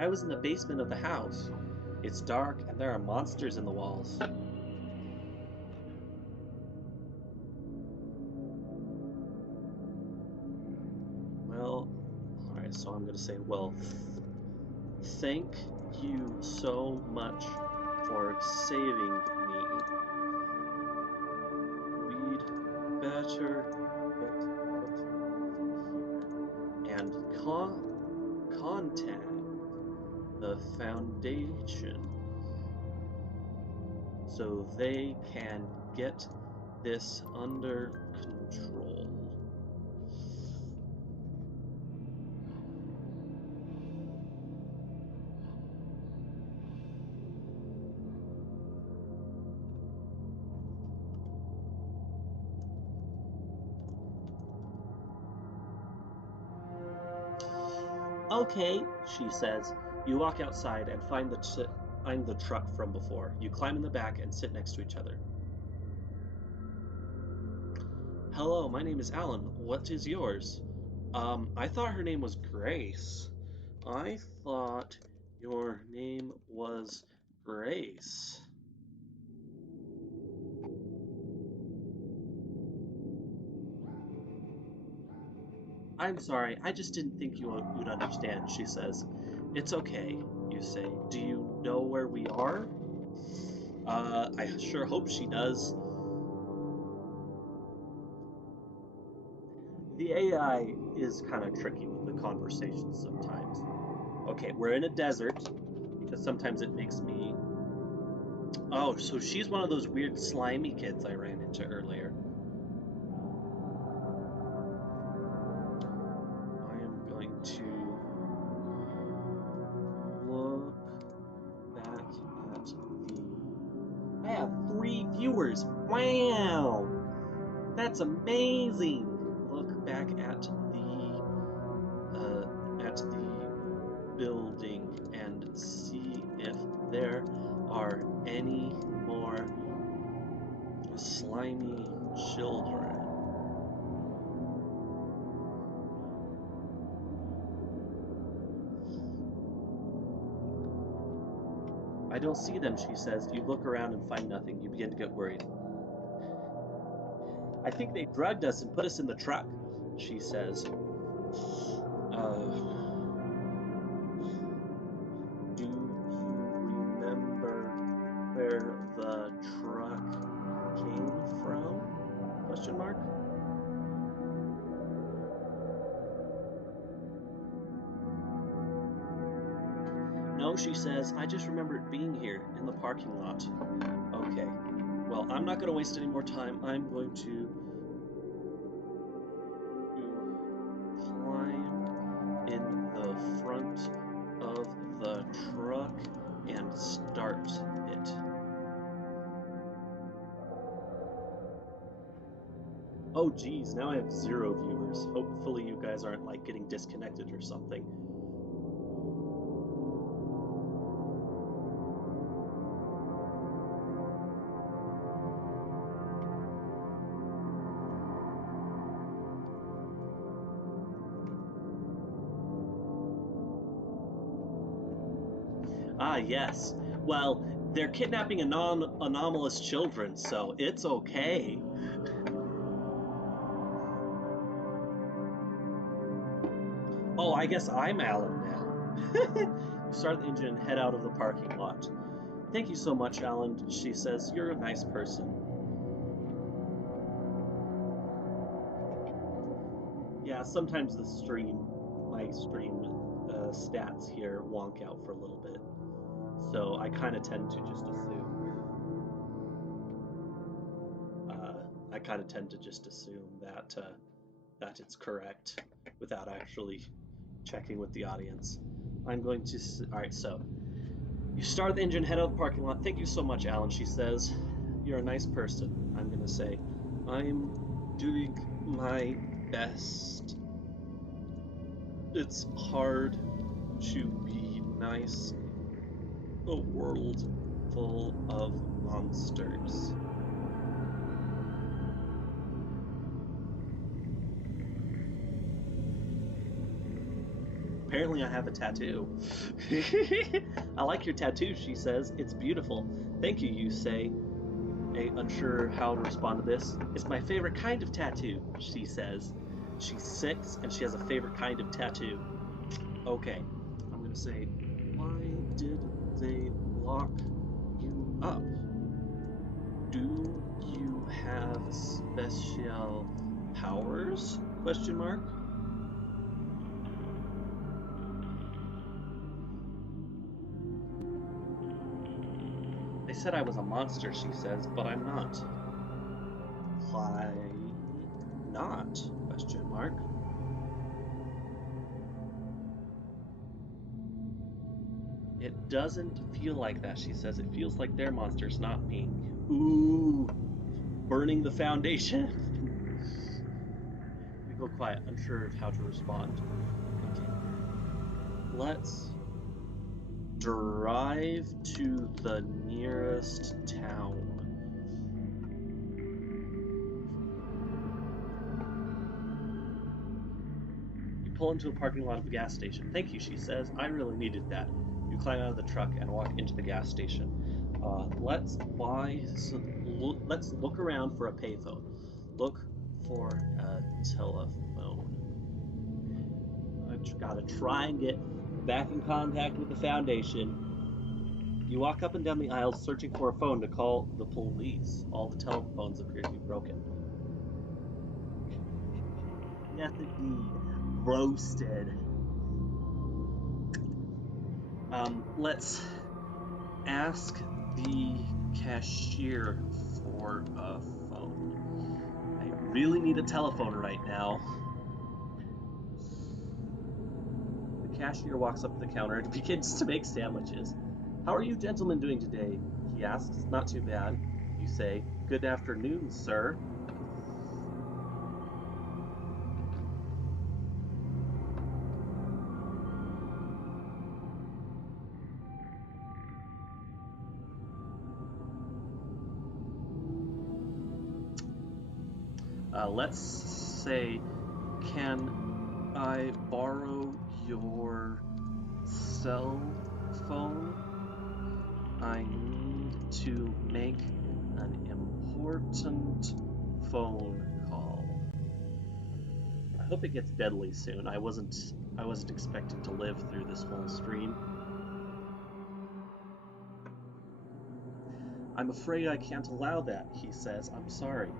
I was in the basement of the house. It's dark and there are monsters in the walls. going to say, well, thank you so much for saving me. We'd better get here and contact the Foundation so they can get this under control. Okay, she says. You walk outside and find the truck from before. You climb in the back and sit next to each other. Hello, my name is Alan. What is yours? I thought her name was Grace. I thought your name was Grace. I'm sorry, I just didn't think you'd understand, she says. It's okay, you say. Do you know where we are? I sure hope she does. The AI is kind of tricky with the conversations sometimes. Okay, we're in a desert, because sometimes it makes me... Oh, so she's one of those weird slimy kids I ran into earlier. I am going to look back at the... I have 3 viewers! Wow! That's amazing! Look back at the building and see if there are any more slimy children. I don't see them, she says. You look around and find nothing. You begin to get worried. I think they drugged us and put us in the truck, she says. Do you remember where the truck came from? Question mark. No, she says, I just remember it being here in the parking lot. Okay, well, I'm not going to waste any more time. I'm going to climb in the front of the truck and start it. Oh geez, now I have 0 viewers. Hopefully you guys aren't like getting disconnected or something. Ah, yes. Well, they're kidnapping anomalous children, so it's okay. Oh, I guess I'm Alan now. You start the engine and head out of the parking lot. Thank you so much, Alan, she says. You're a nice person. Yeah, sometimes my stream stats here wonk out for a little bit. So I kind of tend to just assume that it's correct without actually checking with the audience. I'm going to... Alright, so you start the engine, head out of the parking lot. Thank you so much, Alan, she says. You're a nice person. I'm going to say, I'm doing my best. It's hard to be nice. A world full of monsters. Apparently I have a tattoo. I like your tattoo, she says. It's beautiful. Thank you, you say. Unsure how to respond to this. It's my favorite kind of tattoo, she says. She's 6 and she has a favorite kind of tattoo. Okay, I'm gonna say, why did they lock you up? Do you have special powers? Question mark. They said I was a monster, she says, but I'm not. Why not? Question mark. It doesn't feel like that, she says. It feels like they're monsters, not me. Ooh, burning the foundation. We go quiet, unsure of how to respond. Okay. Let's drive to the nearest town. You pull into a parking lot of a gas station. Thank you, she says. I really needed that. You climb out of the truck and walk into the gas station. Let's look around for a payphone. Look for a telephone. I've got to try and get back in contact with the Foundation. You walk up and down the aisles searching for a phone to call the police. All the telephones appear to be broken. Yes, indeed. Roasted. Let's ask the cashier for a phone. I really need a telephone right now. The cashier walks up to the counter and begins to make sandwiches. How are you gentlemen doing today? He asks. Not too bad. You say, good afternoon, sir. Let's say, can I borrow your cell phone? I need to make an important phone call. I hope it gets deadly soon. I wasn't expecting to live through this whole stream. I'm afraid I can't allow that, he says. I'm sorry.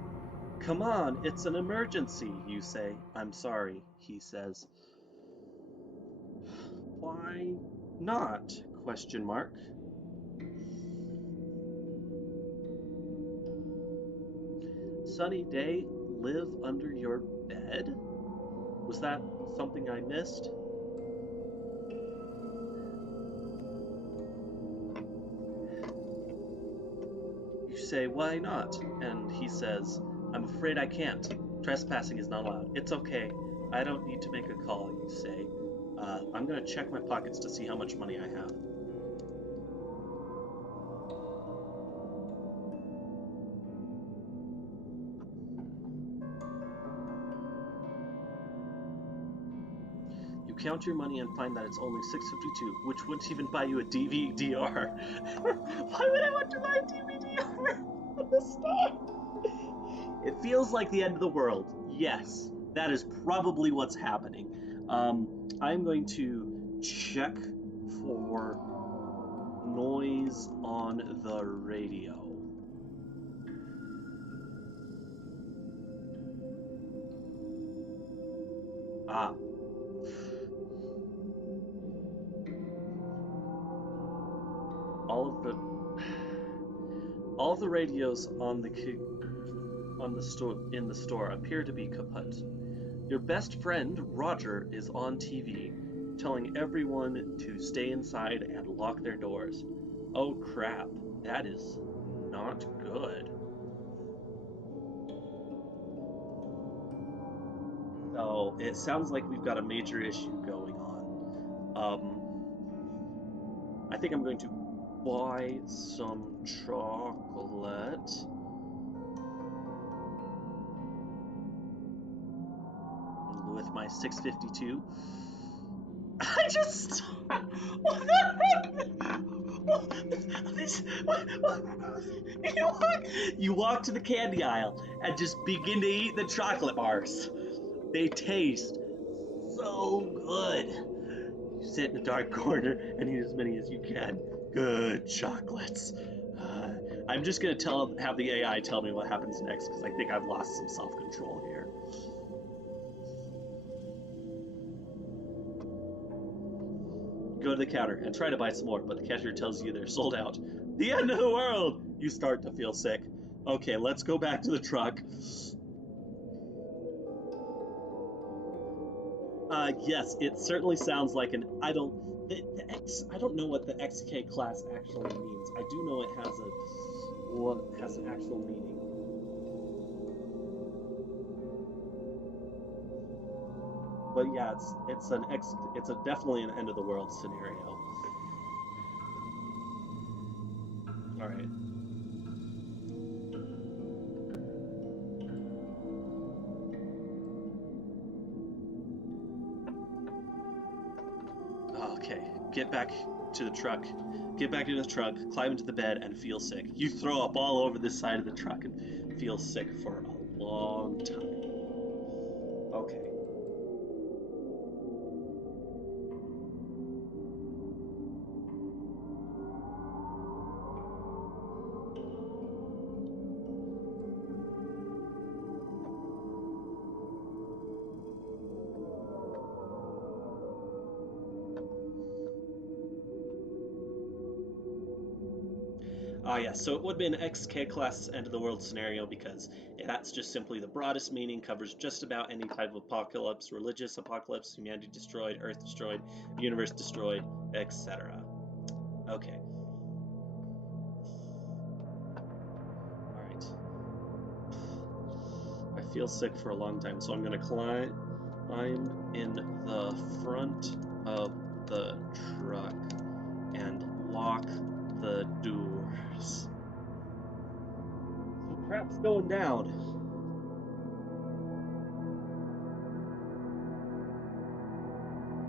Come on, it's an emergency, you say. I'm sorry, he says. Why not? Question mark. Sunny day, live under your bed? Was that something I missed? You say, why not? And he says, I'm afraid I can't. Trespassing is not allowed. It's okay. I don't need to make a call, you say. I'm going to check my pockets to see how much money I have. You count your money and find that it's only $6.52, which wouldn't even buy you a DVD-R. Why would I want to buy a DVD-R at the start? It feels like the end of the world. Yes, that is probably what's happening. I'm going to check for noise on the radio. Ah. All of the radios in the store appear to be kaput. Your best friend, Roger, is on TV, telling everyone to stay inside and lock their doors. Oh crap, that is not good. So, it sounds like we've got a major issue going on. I think I'm going to buy some chocolate. With my 652. I just... You walk to the candy aisle and just begin to eat the chocolate bars. They taste so good. You sit in a dark corner and eat as many as you can. Good chocolates. I'm just gonna have the AI tell me what happens next because I think I've lost some self-control here. Go to the counter and try to buy some more, but the cashier tells you they're sold out. The end of the world! You start to feel sick. Okay, let's go back to the truck. Yes, it certainly sounds like an. I don't know what the XK class actually means. I do know it has an actual meaning. But yeah, it's definitely an end of the world scenario. All right. Okay, get back to the truck. Get back into the truck, climb into the bed, and feel sick. You throw up all over the side of the truck and feel sick for a long time. Okay. Yeah, so it would be an XK class end of the world scenario because that's just simply the broadest meaning, covers just about any type of apocalypse, religious apocalypse, humanity destroyed, Earth destroyed, universe destroyed, etc. Okay. Alright. I feel sick for a long time, so I'm gonna climb in the front of the truck and lock the doors. Crap's going down.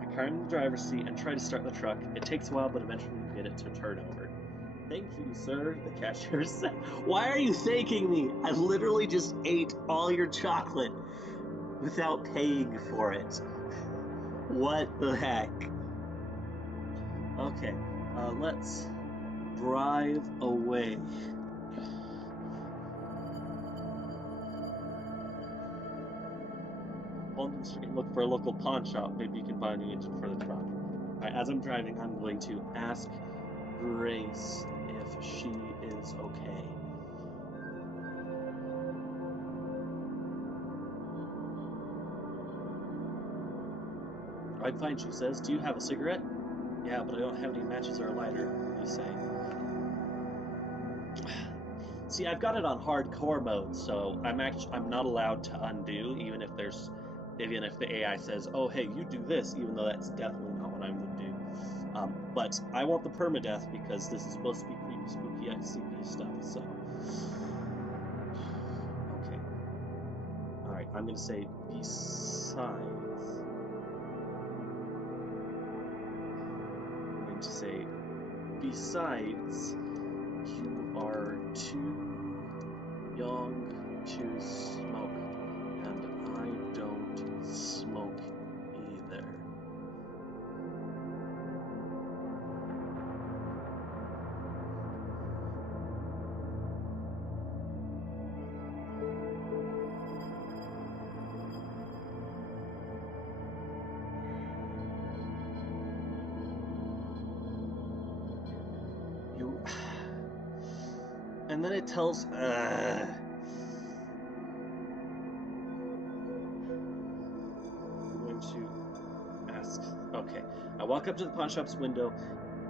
I climb in the driver's seat and try to start the truck. It takes a while, but eventually you get it to turn over. Thank you, sir, the cashier said. Why are you thanking me? I literally just ate all your chocolate without paying for it. What the heck? Okay, let's drive away. On the street, look for a local pawn shop. Maybe you can buy a new engine for the truck. Right, as I'm driving, I'm going to ask Grace if she is okay. I'm fine, she says. Do you have a cigarette? Yeah, but I don't have any matches or a lighter, you say. See, I've got it on hardcore mode, so I'm not allowed to undo, even if the AI says, "Oh, hey, you do this," even though that's definitely not what I would do. But I want the permadeath because this is supposed to be creepy, spooky SCP stuff. So, okay, all right. I'm gonna say besides. I'm going to say besides. You are too young to smoke, and I don't smoke either. And then it tells, I'm going to ask, okay. I walk up to the pawn shop's window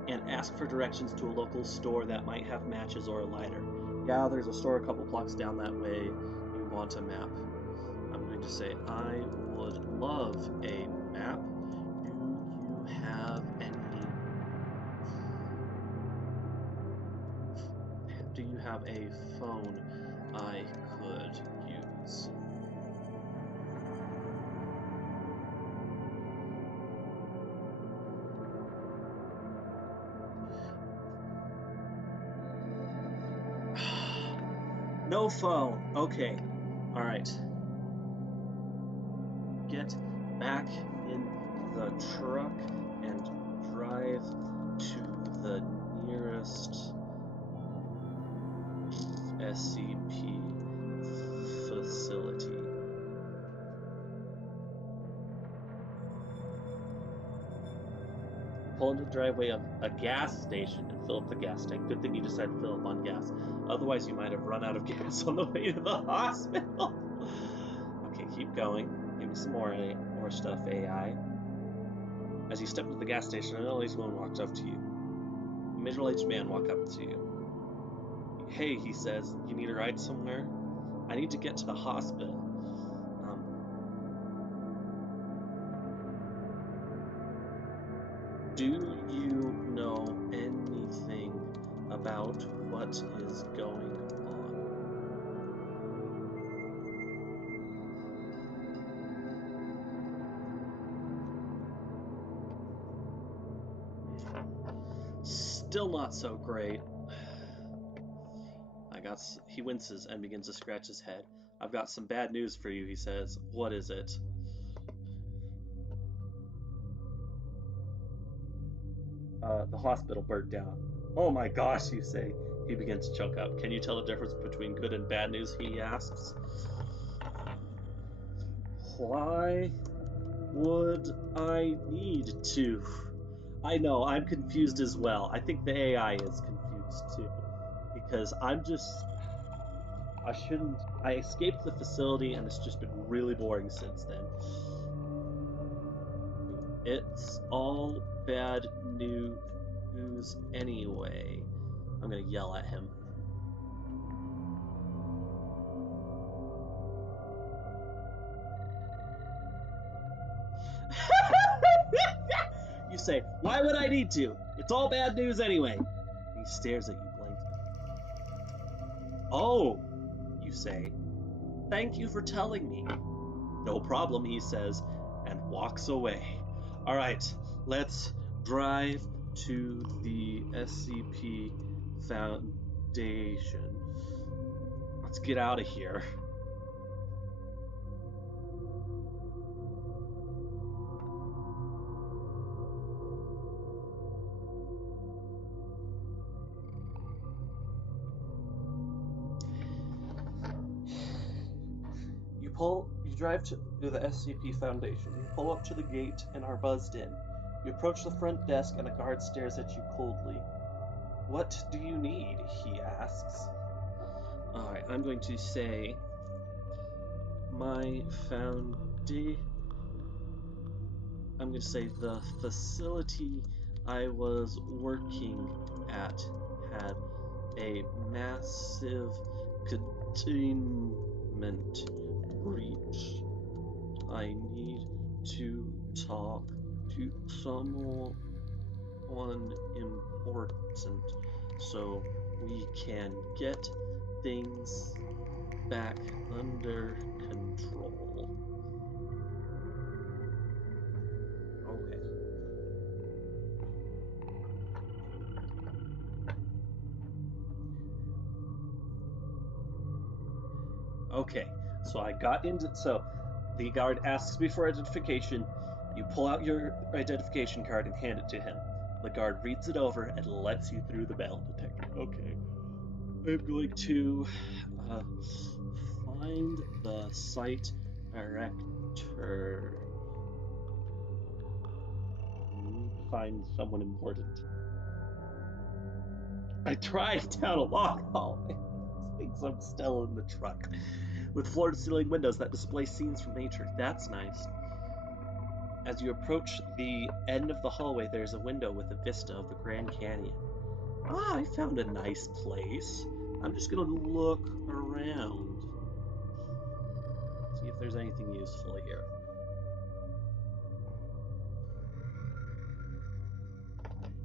and ask for directions to a local store that might have matches or a lighter. Yeah, there's a store a couple blocks down that way. You want a map. I'm going to say, I would love a map. Do you have any... Do you have a phone I could use? No phone. Okay. All right. Get back in the truck and drive to the nearest SCP facility. Pull into the driveway of a gas station and fill up the gas tank. Good thing you decided to fill up on gas. Otherwise, you might have run out of gas on the way to the hospital. Okay, keep going. Give me some more stuff, AI. As you step into the gas station, an elderly woman walks up to you. A middle-aged man walks up to you. Hey, he says, you need a ride somewhere? I need to get to the hospital. Do you know anything about what is going on? Still not so great. He winces and begins to scratch his head. I've got some bad news for you, he says. What is it? The hospital burnt down. Oh my gosh, you say. He begins to choke up. Can you tell the difference between good and bad news, he asks. Why would I need to? I know, I'm confused as well. I think the AI is confused too. Because I escaped the facility and it's just been really boring since then. It's all bad news anyway. I'm gonna yell at him. You say, why would I need to? It's all bad news anyway. He stares at you blankly. Oh, you say. Thank you for telling me. No problem, he says, and walks away. All right, let's drive to the SCP Foundation. Let's get out of here. You drive to the SCP Foundation. You pull up to the gate and are buzzed in. You approach the front desk and a guard stares at you coldly. What do you need? He asks. Alright, I'm going to say I'm going to say the facility I was working at had a massive containment breach. I need to talk to someone important so we can get things back under control. Okay. Okay, so I got into, so the guard asks me for identification. You pull out your identification card and hand it to him. The guard reads it over and lets you through the metal detector. Okay. I'm going to find the site director. Find someone important. I drive down a long hallway. Thinks I'm still in the truck. With floor-to-ceiling windows that display scenes from nature. That's nice. As you approach the end of the hallway, there's a window with a vista of the Grand Canyon. Ah, I found a nice place. I'm just gonna look around. See if there's anything useful here.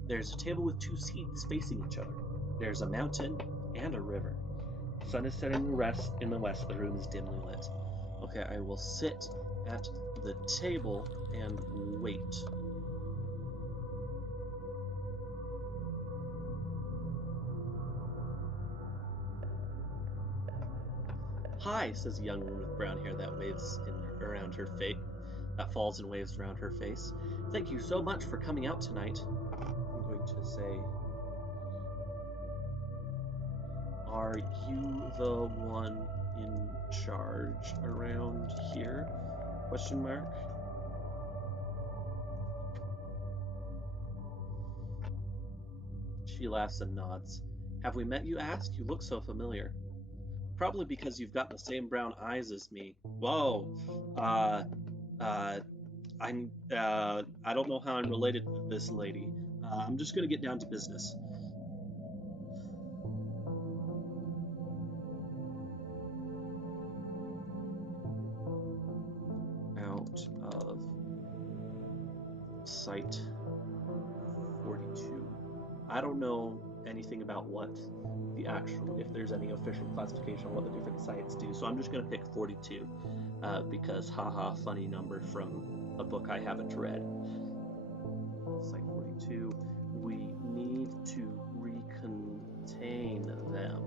There's a table with two seats facing each other. There's a mountain and a river. The sun is setting in the west. The room is dimly lit. Okay, I will sit at the table and wait. Hi, says a young woman with brown hair that waves around her face. that falls in waves around her face. Thank you so much for coming out tonight. I'm going to say, are you the one in charge around here? Question mark. She laughs and nods. Have we met, you ask? You look so familiar. Probably because you've got the same brown eyes as me. Whoa. I don't know how I'm related to this lady. I'm just gonna get down to business. Out of Site 42. I don't know anything about what the actual, if there's any official classification on what the different sites do, so I'm just going to pick 42 because haha, funny number from a book I haven't read. Site 42, we need to recontain them.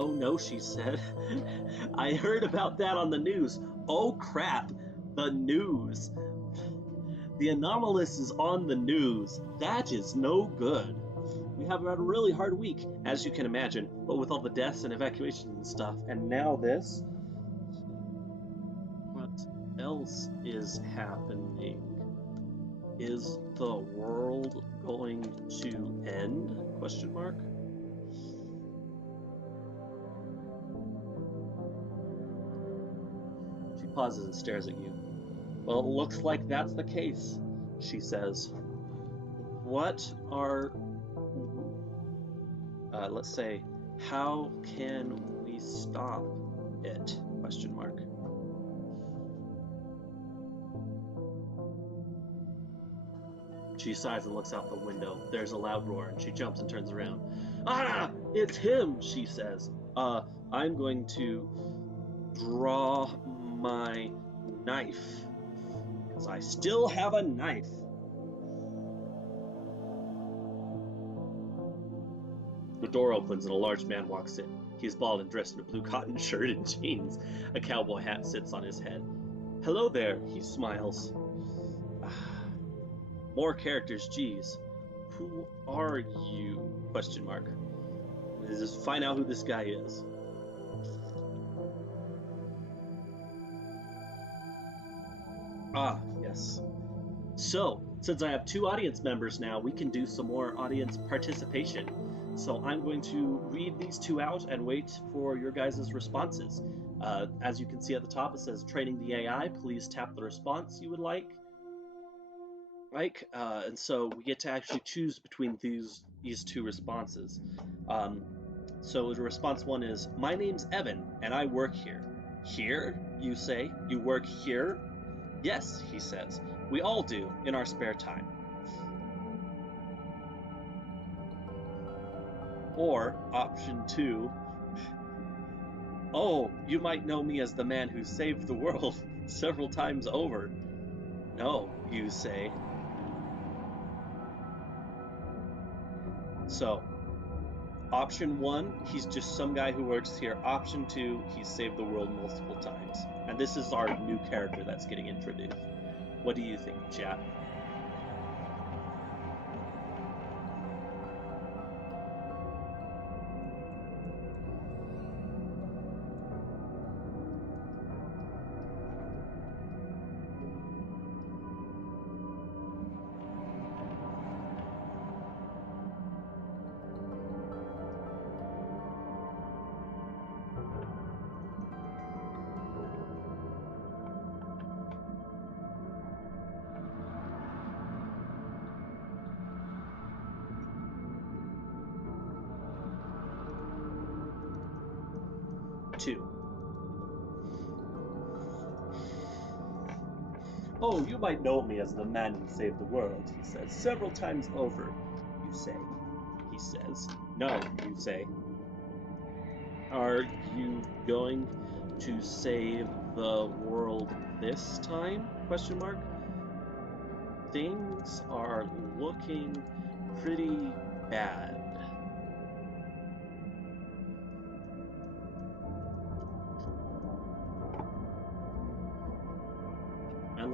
Oh no, she said. I heard about that on the news. Oh crap, the news. The anomalous is on the news. That is no good. We have had a really hard week, as you can imagine, but with all the deaths and evacuations and stuff, and now this. What else is happening? Is the world going to end? Question mark. She pauses and stares at you. Well, it looks like that's the case, she says. What are, let's say, how can we stop it? Question mark. She sighs and looks out the window. There's a loud roar, and she jumps and turns around. Ah, it's him, she says. I'm going to draw my knife, because I still have a knife. The door opens and a large man walks in. He's bald and dressed in a blue cotton shirt and jeans. A cowboy hat sits on his head. Hello there, he smiles. More characters, geez. Who are you? Question mark. Just find out who this guy is. Ah, yes. So, since I have 2 audience members now, we can do some more audience participation. So I'm going to read these 2 out and wait for your guys' responses. As you can see at the top, it says training the AI. Please tap the response you would like. And so we get to actually choose between these 2 responses. So response 1 is, my name's Evan, and I work here. Here, you say? You work here? Yes, he says. We all do, in our spare time. Or, option 2, oh, you might know me as the man who saved the world several times over. No, you say. So, option 1, he's just some guy who works here. Option 2, he's saved the world multiple times. And this is our new character that's getting introduced. What do you think, chat? Two. Oh, you might know me as the man who saved the world, he says, several times over, you say. He says. No, you say. Are you going to save the world this time? Question mark. Things are looking pretty bad.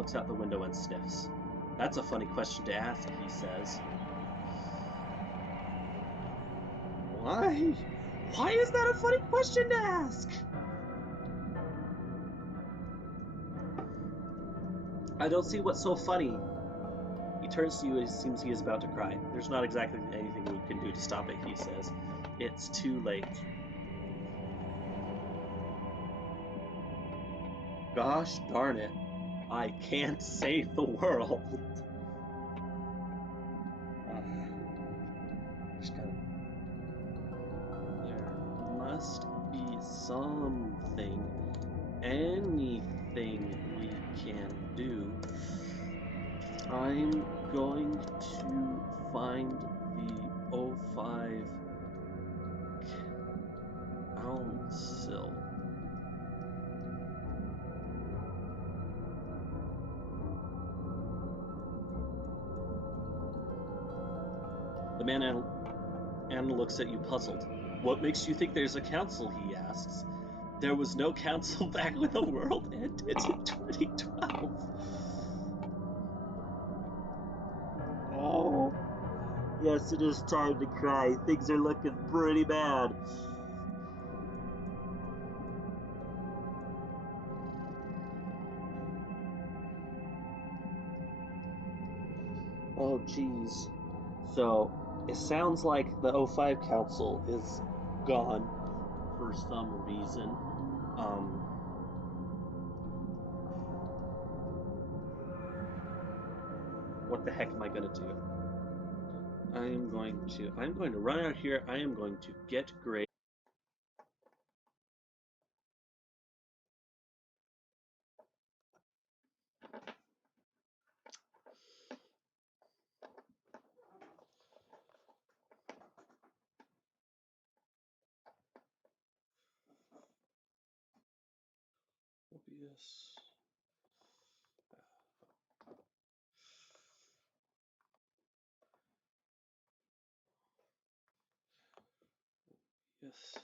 looks out the window and sniffs. That's a funny question to ask, he says. Why? Why is that a funny question to ask? I don't see what's so funny. He turns to you and it seems he is about to cry. There's not exactly anything we can do to stop it, he says. It's too late. Gosh darn it. I can't save the world. There must be something, anything we can do. I'm going to find the O5 Council. The man and looks at you puzzled. What makes you think there's a council, he asks. There was no council back when the world ended in 2012. Oh. Yes, it is time to cry. Things are looking pretty bad. Oh, geez. So, it sounds like the O5 Council is gone for some reason. What the heck am I gonna do? I'm going to run out here. I am going to get great. Yes. Yes.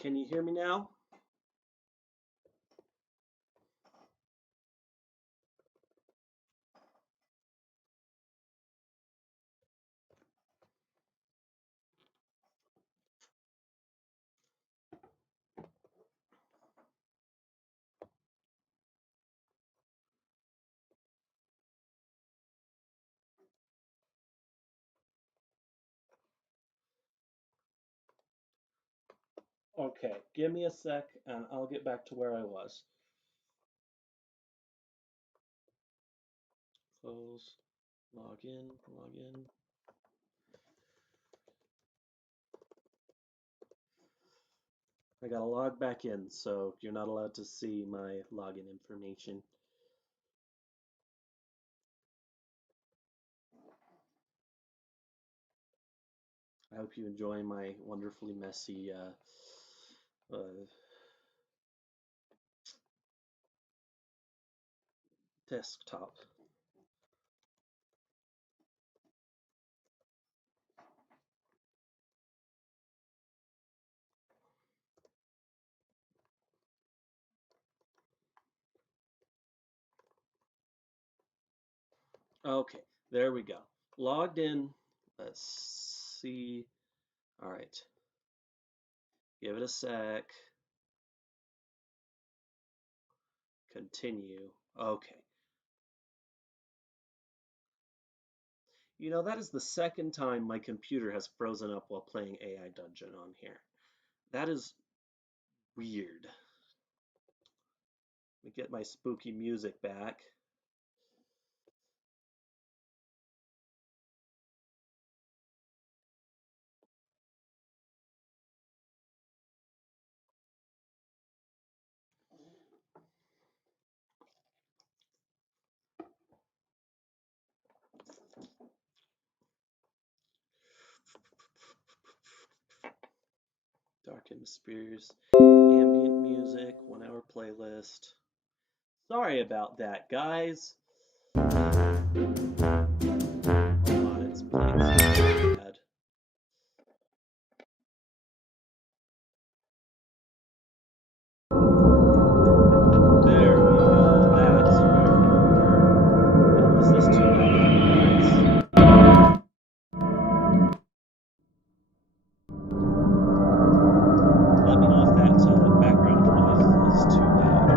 Can you hear me now? Okay, give me a sec and I'll get back to where I was. Close, log in, log in. I gotta log back in, so you're not allowed to see my login information. I hope you enjoy my wonderfully messy desktop. Okay, there we go. Logged in. Let's see. All right. Give it a sec. Continue. Okay. You know, that is the second time my computer has frozen up while playing AI Dungeon on here. That is weird. Let me get my spooky music back. Conspiracy, ambient music, 1 hour playlist. Sorry about that, guys. Hold on, it's playing something bad. There we go. That's where we were. Is this too loud, guys? Let me know if that background noise is too loud.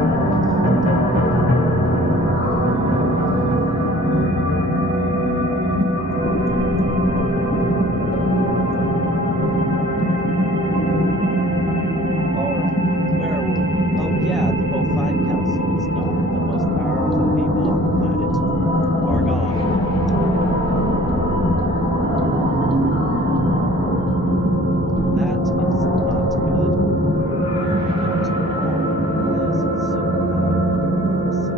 Alright, where were we? Oh yeah, the O5 Council is gone. The most powerful people on the planet are gone. That is not good at all. Why is it so loud? Hold on a sec.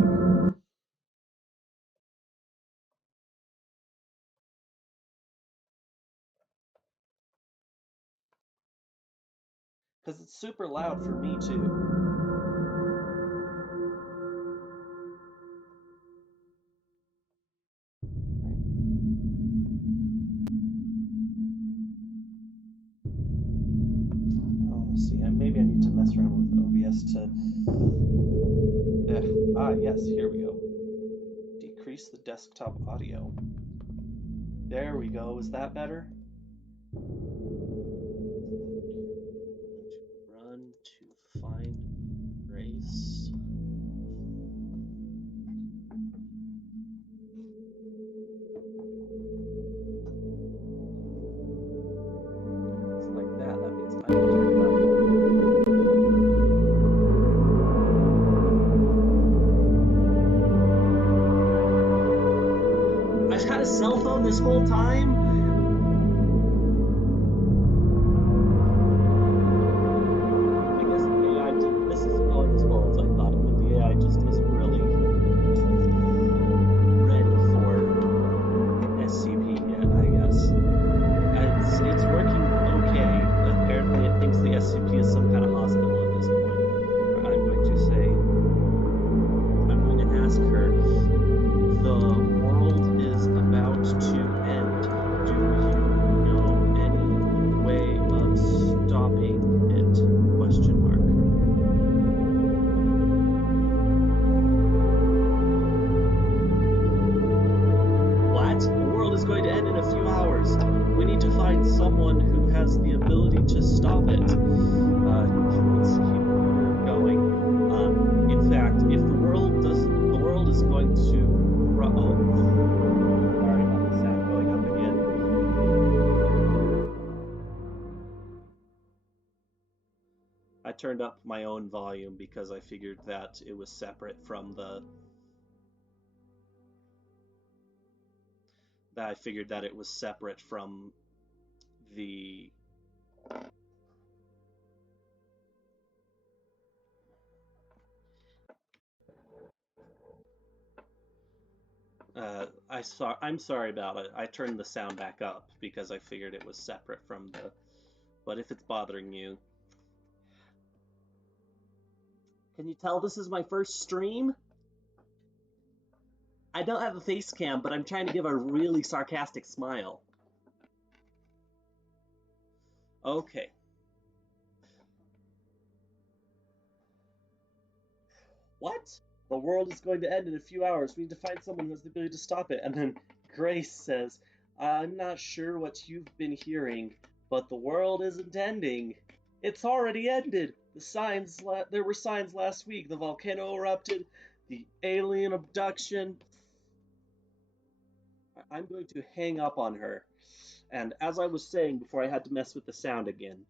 Because it's super loud for me too. I want to see. Maybe I need to mess around with OBS to. Yes, here we go. Decrease the desktop audio. There we go. Is that better? Run to find Grace. If it's like that, that means I can turn it up. I've had a cell phone this whole time? I guess the AI this isn't going as well as I thought it would. The AI just isn't really ready for SCP yet, I guess. It's working okay. Apparently it thinks the SCP is some kind of hospital at this point. I'm going to ask her, the world is about to end. Do you know any way of stopping it? Question mark. What? The world is going to end in a few hours. We need to find someone who has the ability to stop it. Let's see where we're going. In fact, if the world is going to. Oh, sorry about the sound going up again. I turned up my own volume because I figured that it was separate from the. That I figured that it was separate from the. I'm sorry about it. I turned the sound back up because I figured it was separate from the. But if it's bothering you, can you tell this is my first stream? I don't have a face cam, but I'm trying to give a really sarcastic smile. Okay. What? The world is going to end in a few hours. We need to find someone who has the ability to stop it. And then Grace says, I'm not sure what you've been hearing, but the world isn't ending. It's already ended. There were signs last week. The volcano erupted, the alien abduction. I'm going to hang up on her. And as I was saying before I had to mess with the sound again,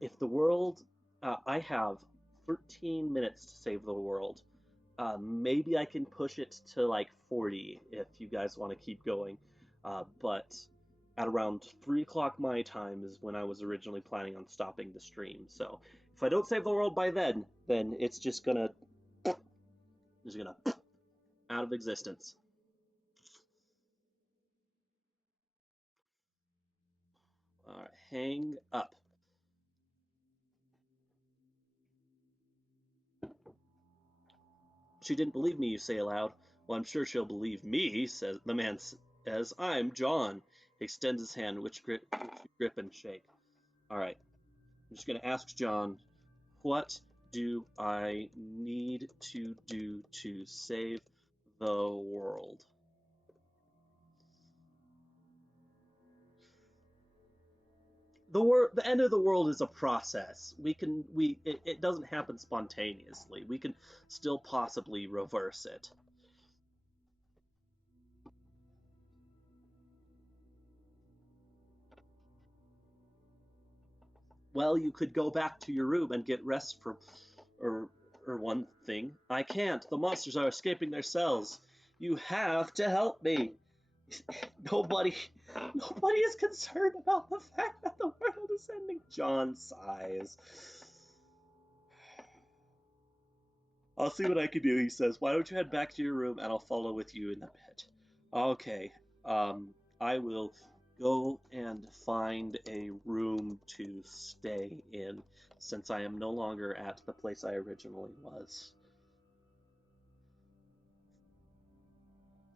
if the world, I have 13 minutes to save the world. Maybe I can push it to like 40 if you guys want to keep going. But at around 3 o'clock my time is when I was originally planning on stopping the stream. So if I don't save the world by then it's just gonna out of existence. All right, hang up. She didn't believe me, you say aloud. Well, I'm sure she'll believe me, says the man says. I'm John. He extends his hand, which you grip and shake. All right. I'm just going to ask John, what do I need to do to save the world? The end of the world is a process. It doesn't happen spontaneously. We can still possibly reverse it. Well, you could go back to your room and get rest from, or one thing. I can't. The monsters are escaping their cells. You have to help me. Nobody is concerned about the fact that the world is ending. John sighs. I'll see what I can do, he says. Why don't you head back to your room and I'll follow with you in a bit. Okay. I will go and find a room to stay in since I am no longer at the place I originally was.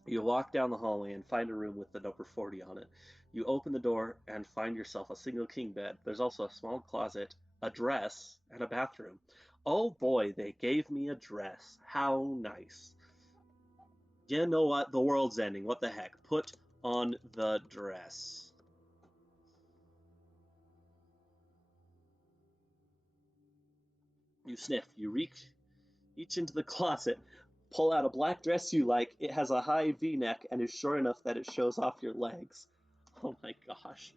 You walk down the hallway and find a room with the number 40 on it. You open the door and find yourself a single king bed. There's also a small closet, a dress, and a bathroom. Oh boy, they gave me a dress. How nice. You know what? The world's ending. What the heck? Put on the dress. You sniff. You reach into the closet, pull out a black dress you like. It has a high V-neck and is short enough that it shows off your legs. Oh my gosh.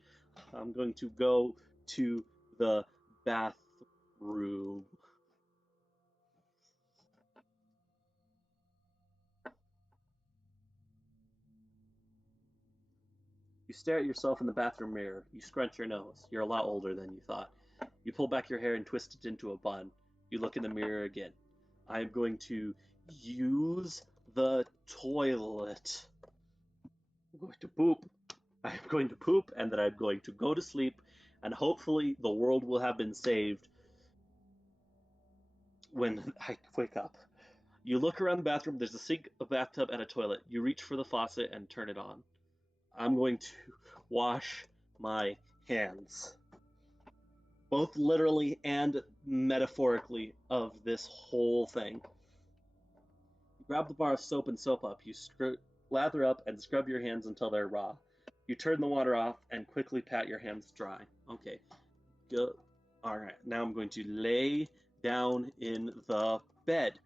I'm going to go to the bathroom. You stare at yourself in the bathroom mirror. You scrunch your nose. You're a lot older than you thought. You pull back your hair and twist it into a bun. You look in the mirror again. I am going to use the toilet. I'm going to poop. I'm going to poop, and then I'm going to go to sleep, and hopefully the world will have been saved when I wake up. You look around the bathroom. There's a sink, a bathtub, and a toilet. You reach for the faucet and turn it on. I'm going to wash my hands, both literally and metaphorically, of this whole thing. You grab the bar of soap and soap up. You lather up and scrub your hands until they're raw. You turn the water off and quickly pat your hands dry. Okay, go. All right, now I'm going to lay down in the bed.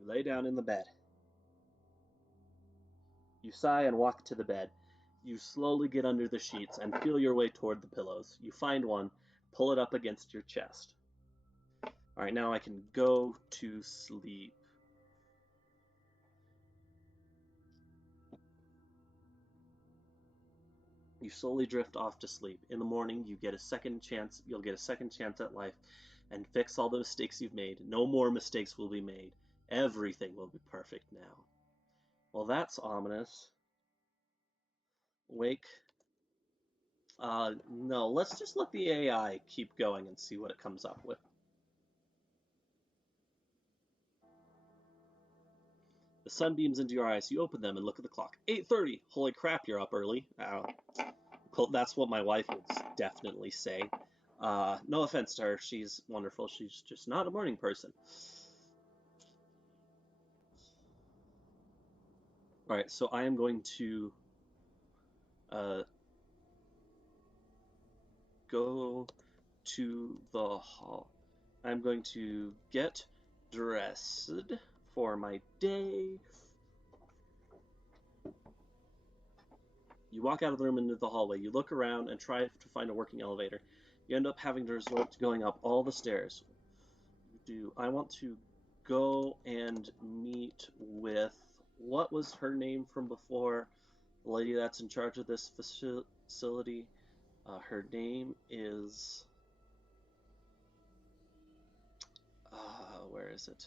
You lay down in the bed. You sigh and walk to the bed. You slowly get under the sheets and feel your way toward the pillows. You find one, pull it up against your chest. All right, now I can go to sleep. You slowly drift off to sleep. In the morning, you'll get a second chance at life and fix all the mistakes you've made. No more mistakes will be made. Everything will be perfect now. Well, that's ominous. Wake. No, let's just let the AI keep going and see what it comes up with. The sun beams into your eyes. You open them and look at the clock. 8:30. Holy crap, you're up early. That's what my wife would definitely say. No offense to her. She's wonderful. She's just not a morning person. All right, so I am going to go to the hall. I'm going to get dressed for my day. You walk out of the room into the hallway. You look around and try to find a working elevator. You end up having to resort to going up all the stairs. I want to go and meet with, what was her name from before? The lady that's in charge of this facility. Her name is, where is it?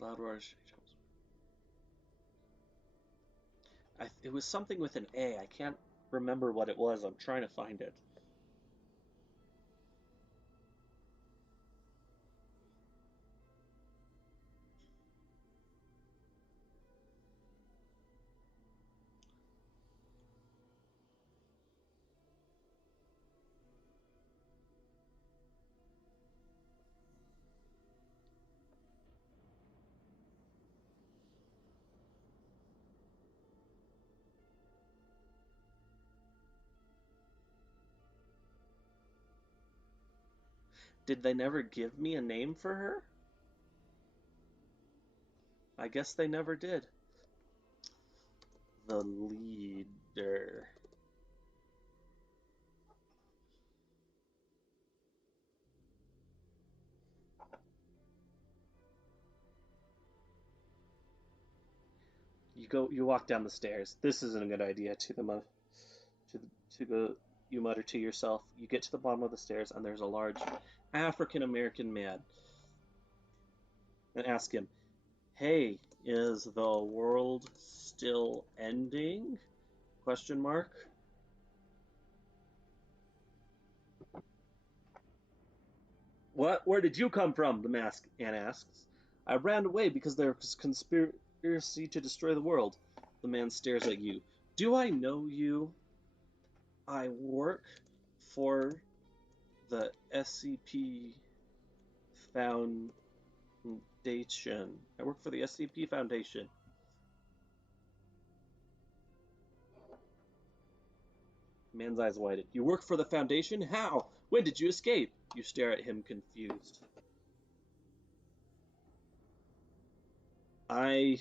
Loud roars. It was something with an A. I can't remember what it was. I'm trying to find it. Did they never give me a name for her? I guess they never did. The leader. You walk down the stairs. This isn't a good idea to go. You mutter to yourself. You get to the bottom of the stairs, and there's a large African American man. And ask him, "Hey, is the world still ending?" Question mark. What? Where did you come from? The masked man asks. I ran away because there was conspiracy to destroy the world. The man stares at you. Do I know you? I work for the SCP Foundation. I work for the SCP Foundation. Man's eyes widen. You work for the Foundation? How? When did you escape? You stare at him confused. I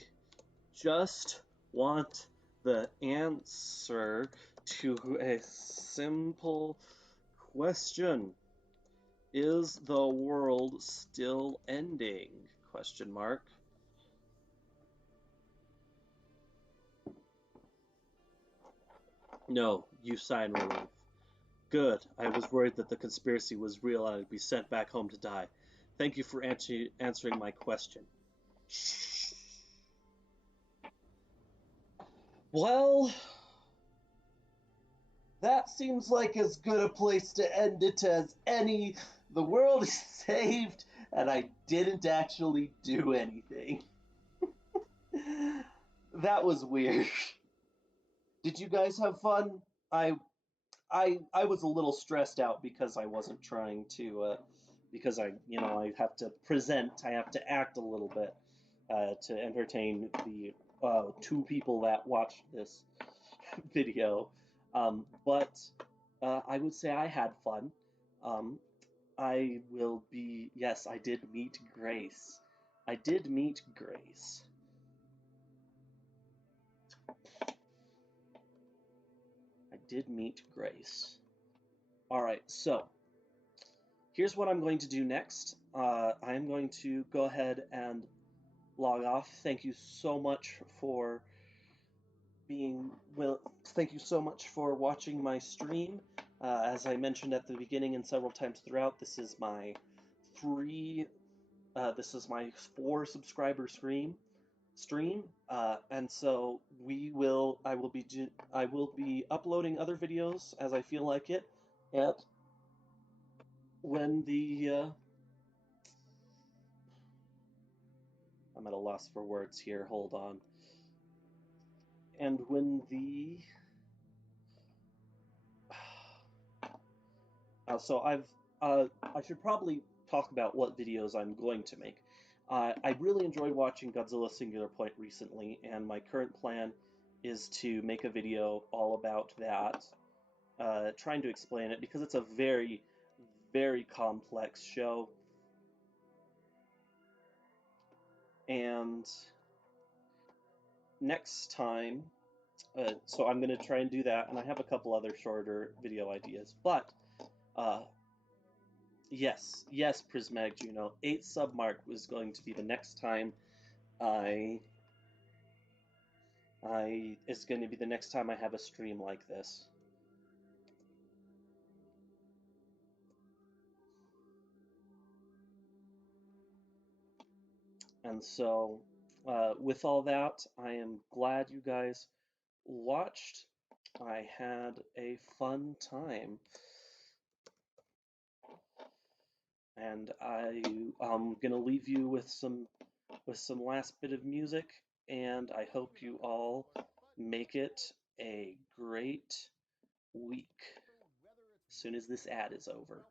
just want the answer to a simple question. Is the world still ending? Question mark. No, you sigh in relief. Good. I was worried that the conspiracy was real and I'd be sent back home to die. Thank you for answering my question. Well, that seems like as good a place to end it as any. The world is saved, and I didn't actually do anything. That was weird. Did you guys have fun? I was a little stressed out because I wasn't trying to because I have to present, I have to act a little bit to entertain the two people that watched this video. But I would say I had fun. Um, I will be, yes, I did meet Grace. I did meet Grace. I did meet Grace. All right, so here's what I'm going to do next. I'm going to go ahead and log off. Thank you so much for thank you so much for watching my stream. As I mentioned at the beginning and several times throughout, this is my this is my 4 subscriber stream, and so I will be uploading other videos as I feel like it, and when the I'm at a loss for words here. Hold on. And when the so I should probably talk about what videos I'm going to make. I really enjoyed watching Godzilla Singular Point recently, and my current plan is to make a video all about that, trying to explain it because it's a very, very complex show. And next time, so I'm going to try and do that, and I have a couple other shorter video ideas, but yes, Prismatic Juno. 8 submark was going to be the next time I it's going to be the next time I have a stream like this. And so, with all that, I am glad you guys watched. I had a fun time, and I'm gonna leave you with some last bit of music, and I hope you all make it a great week as soon as this ad is over.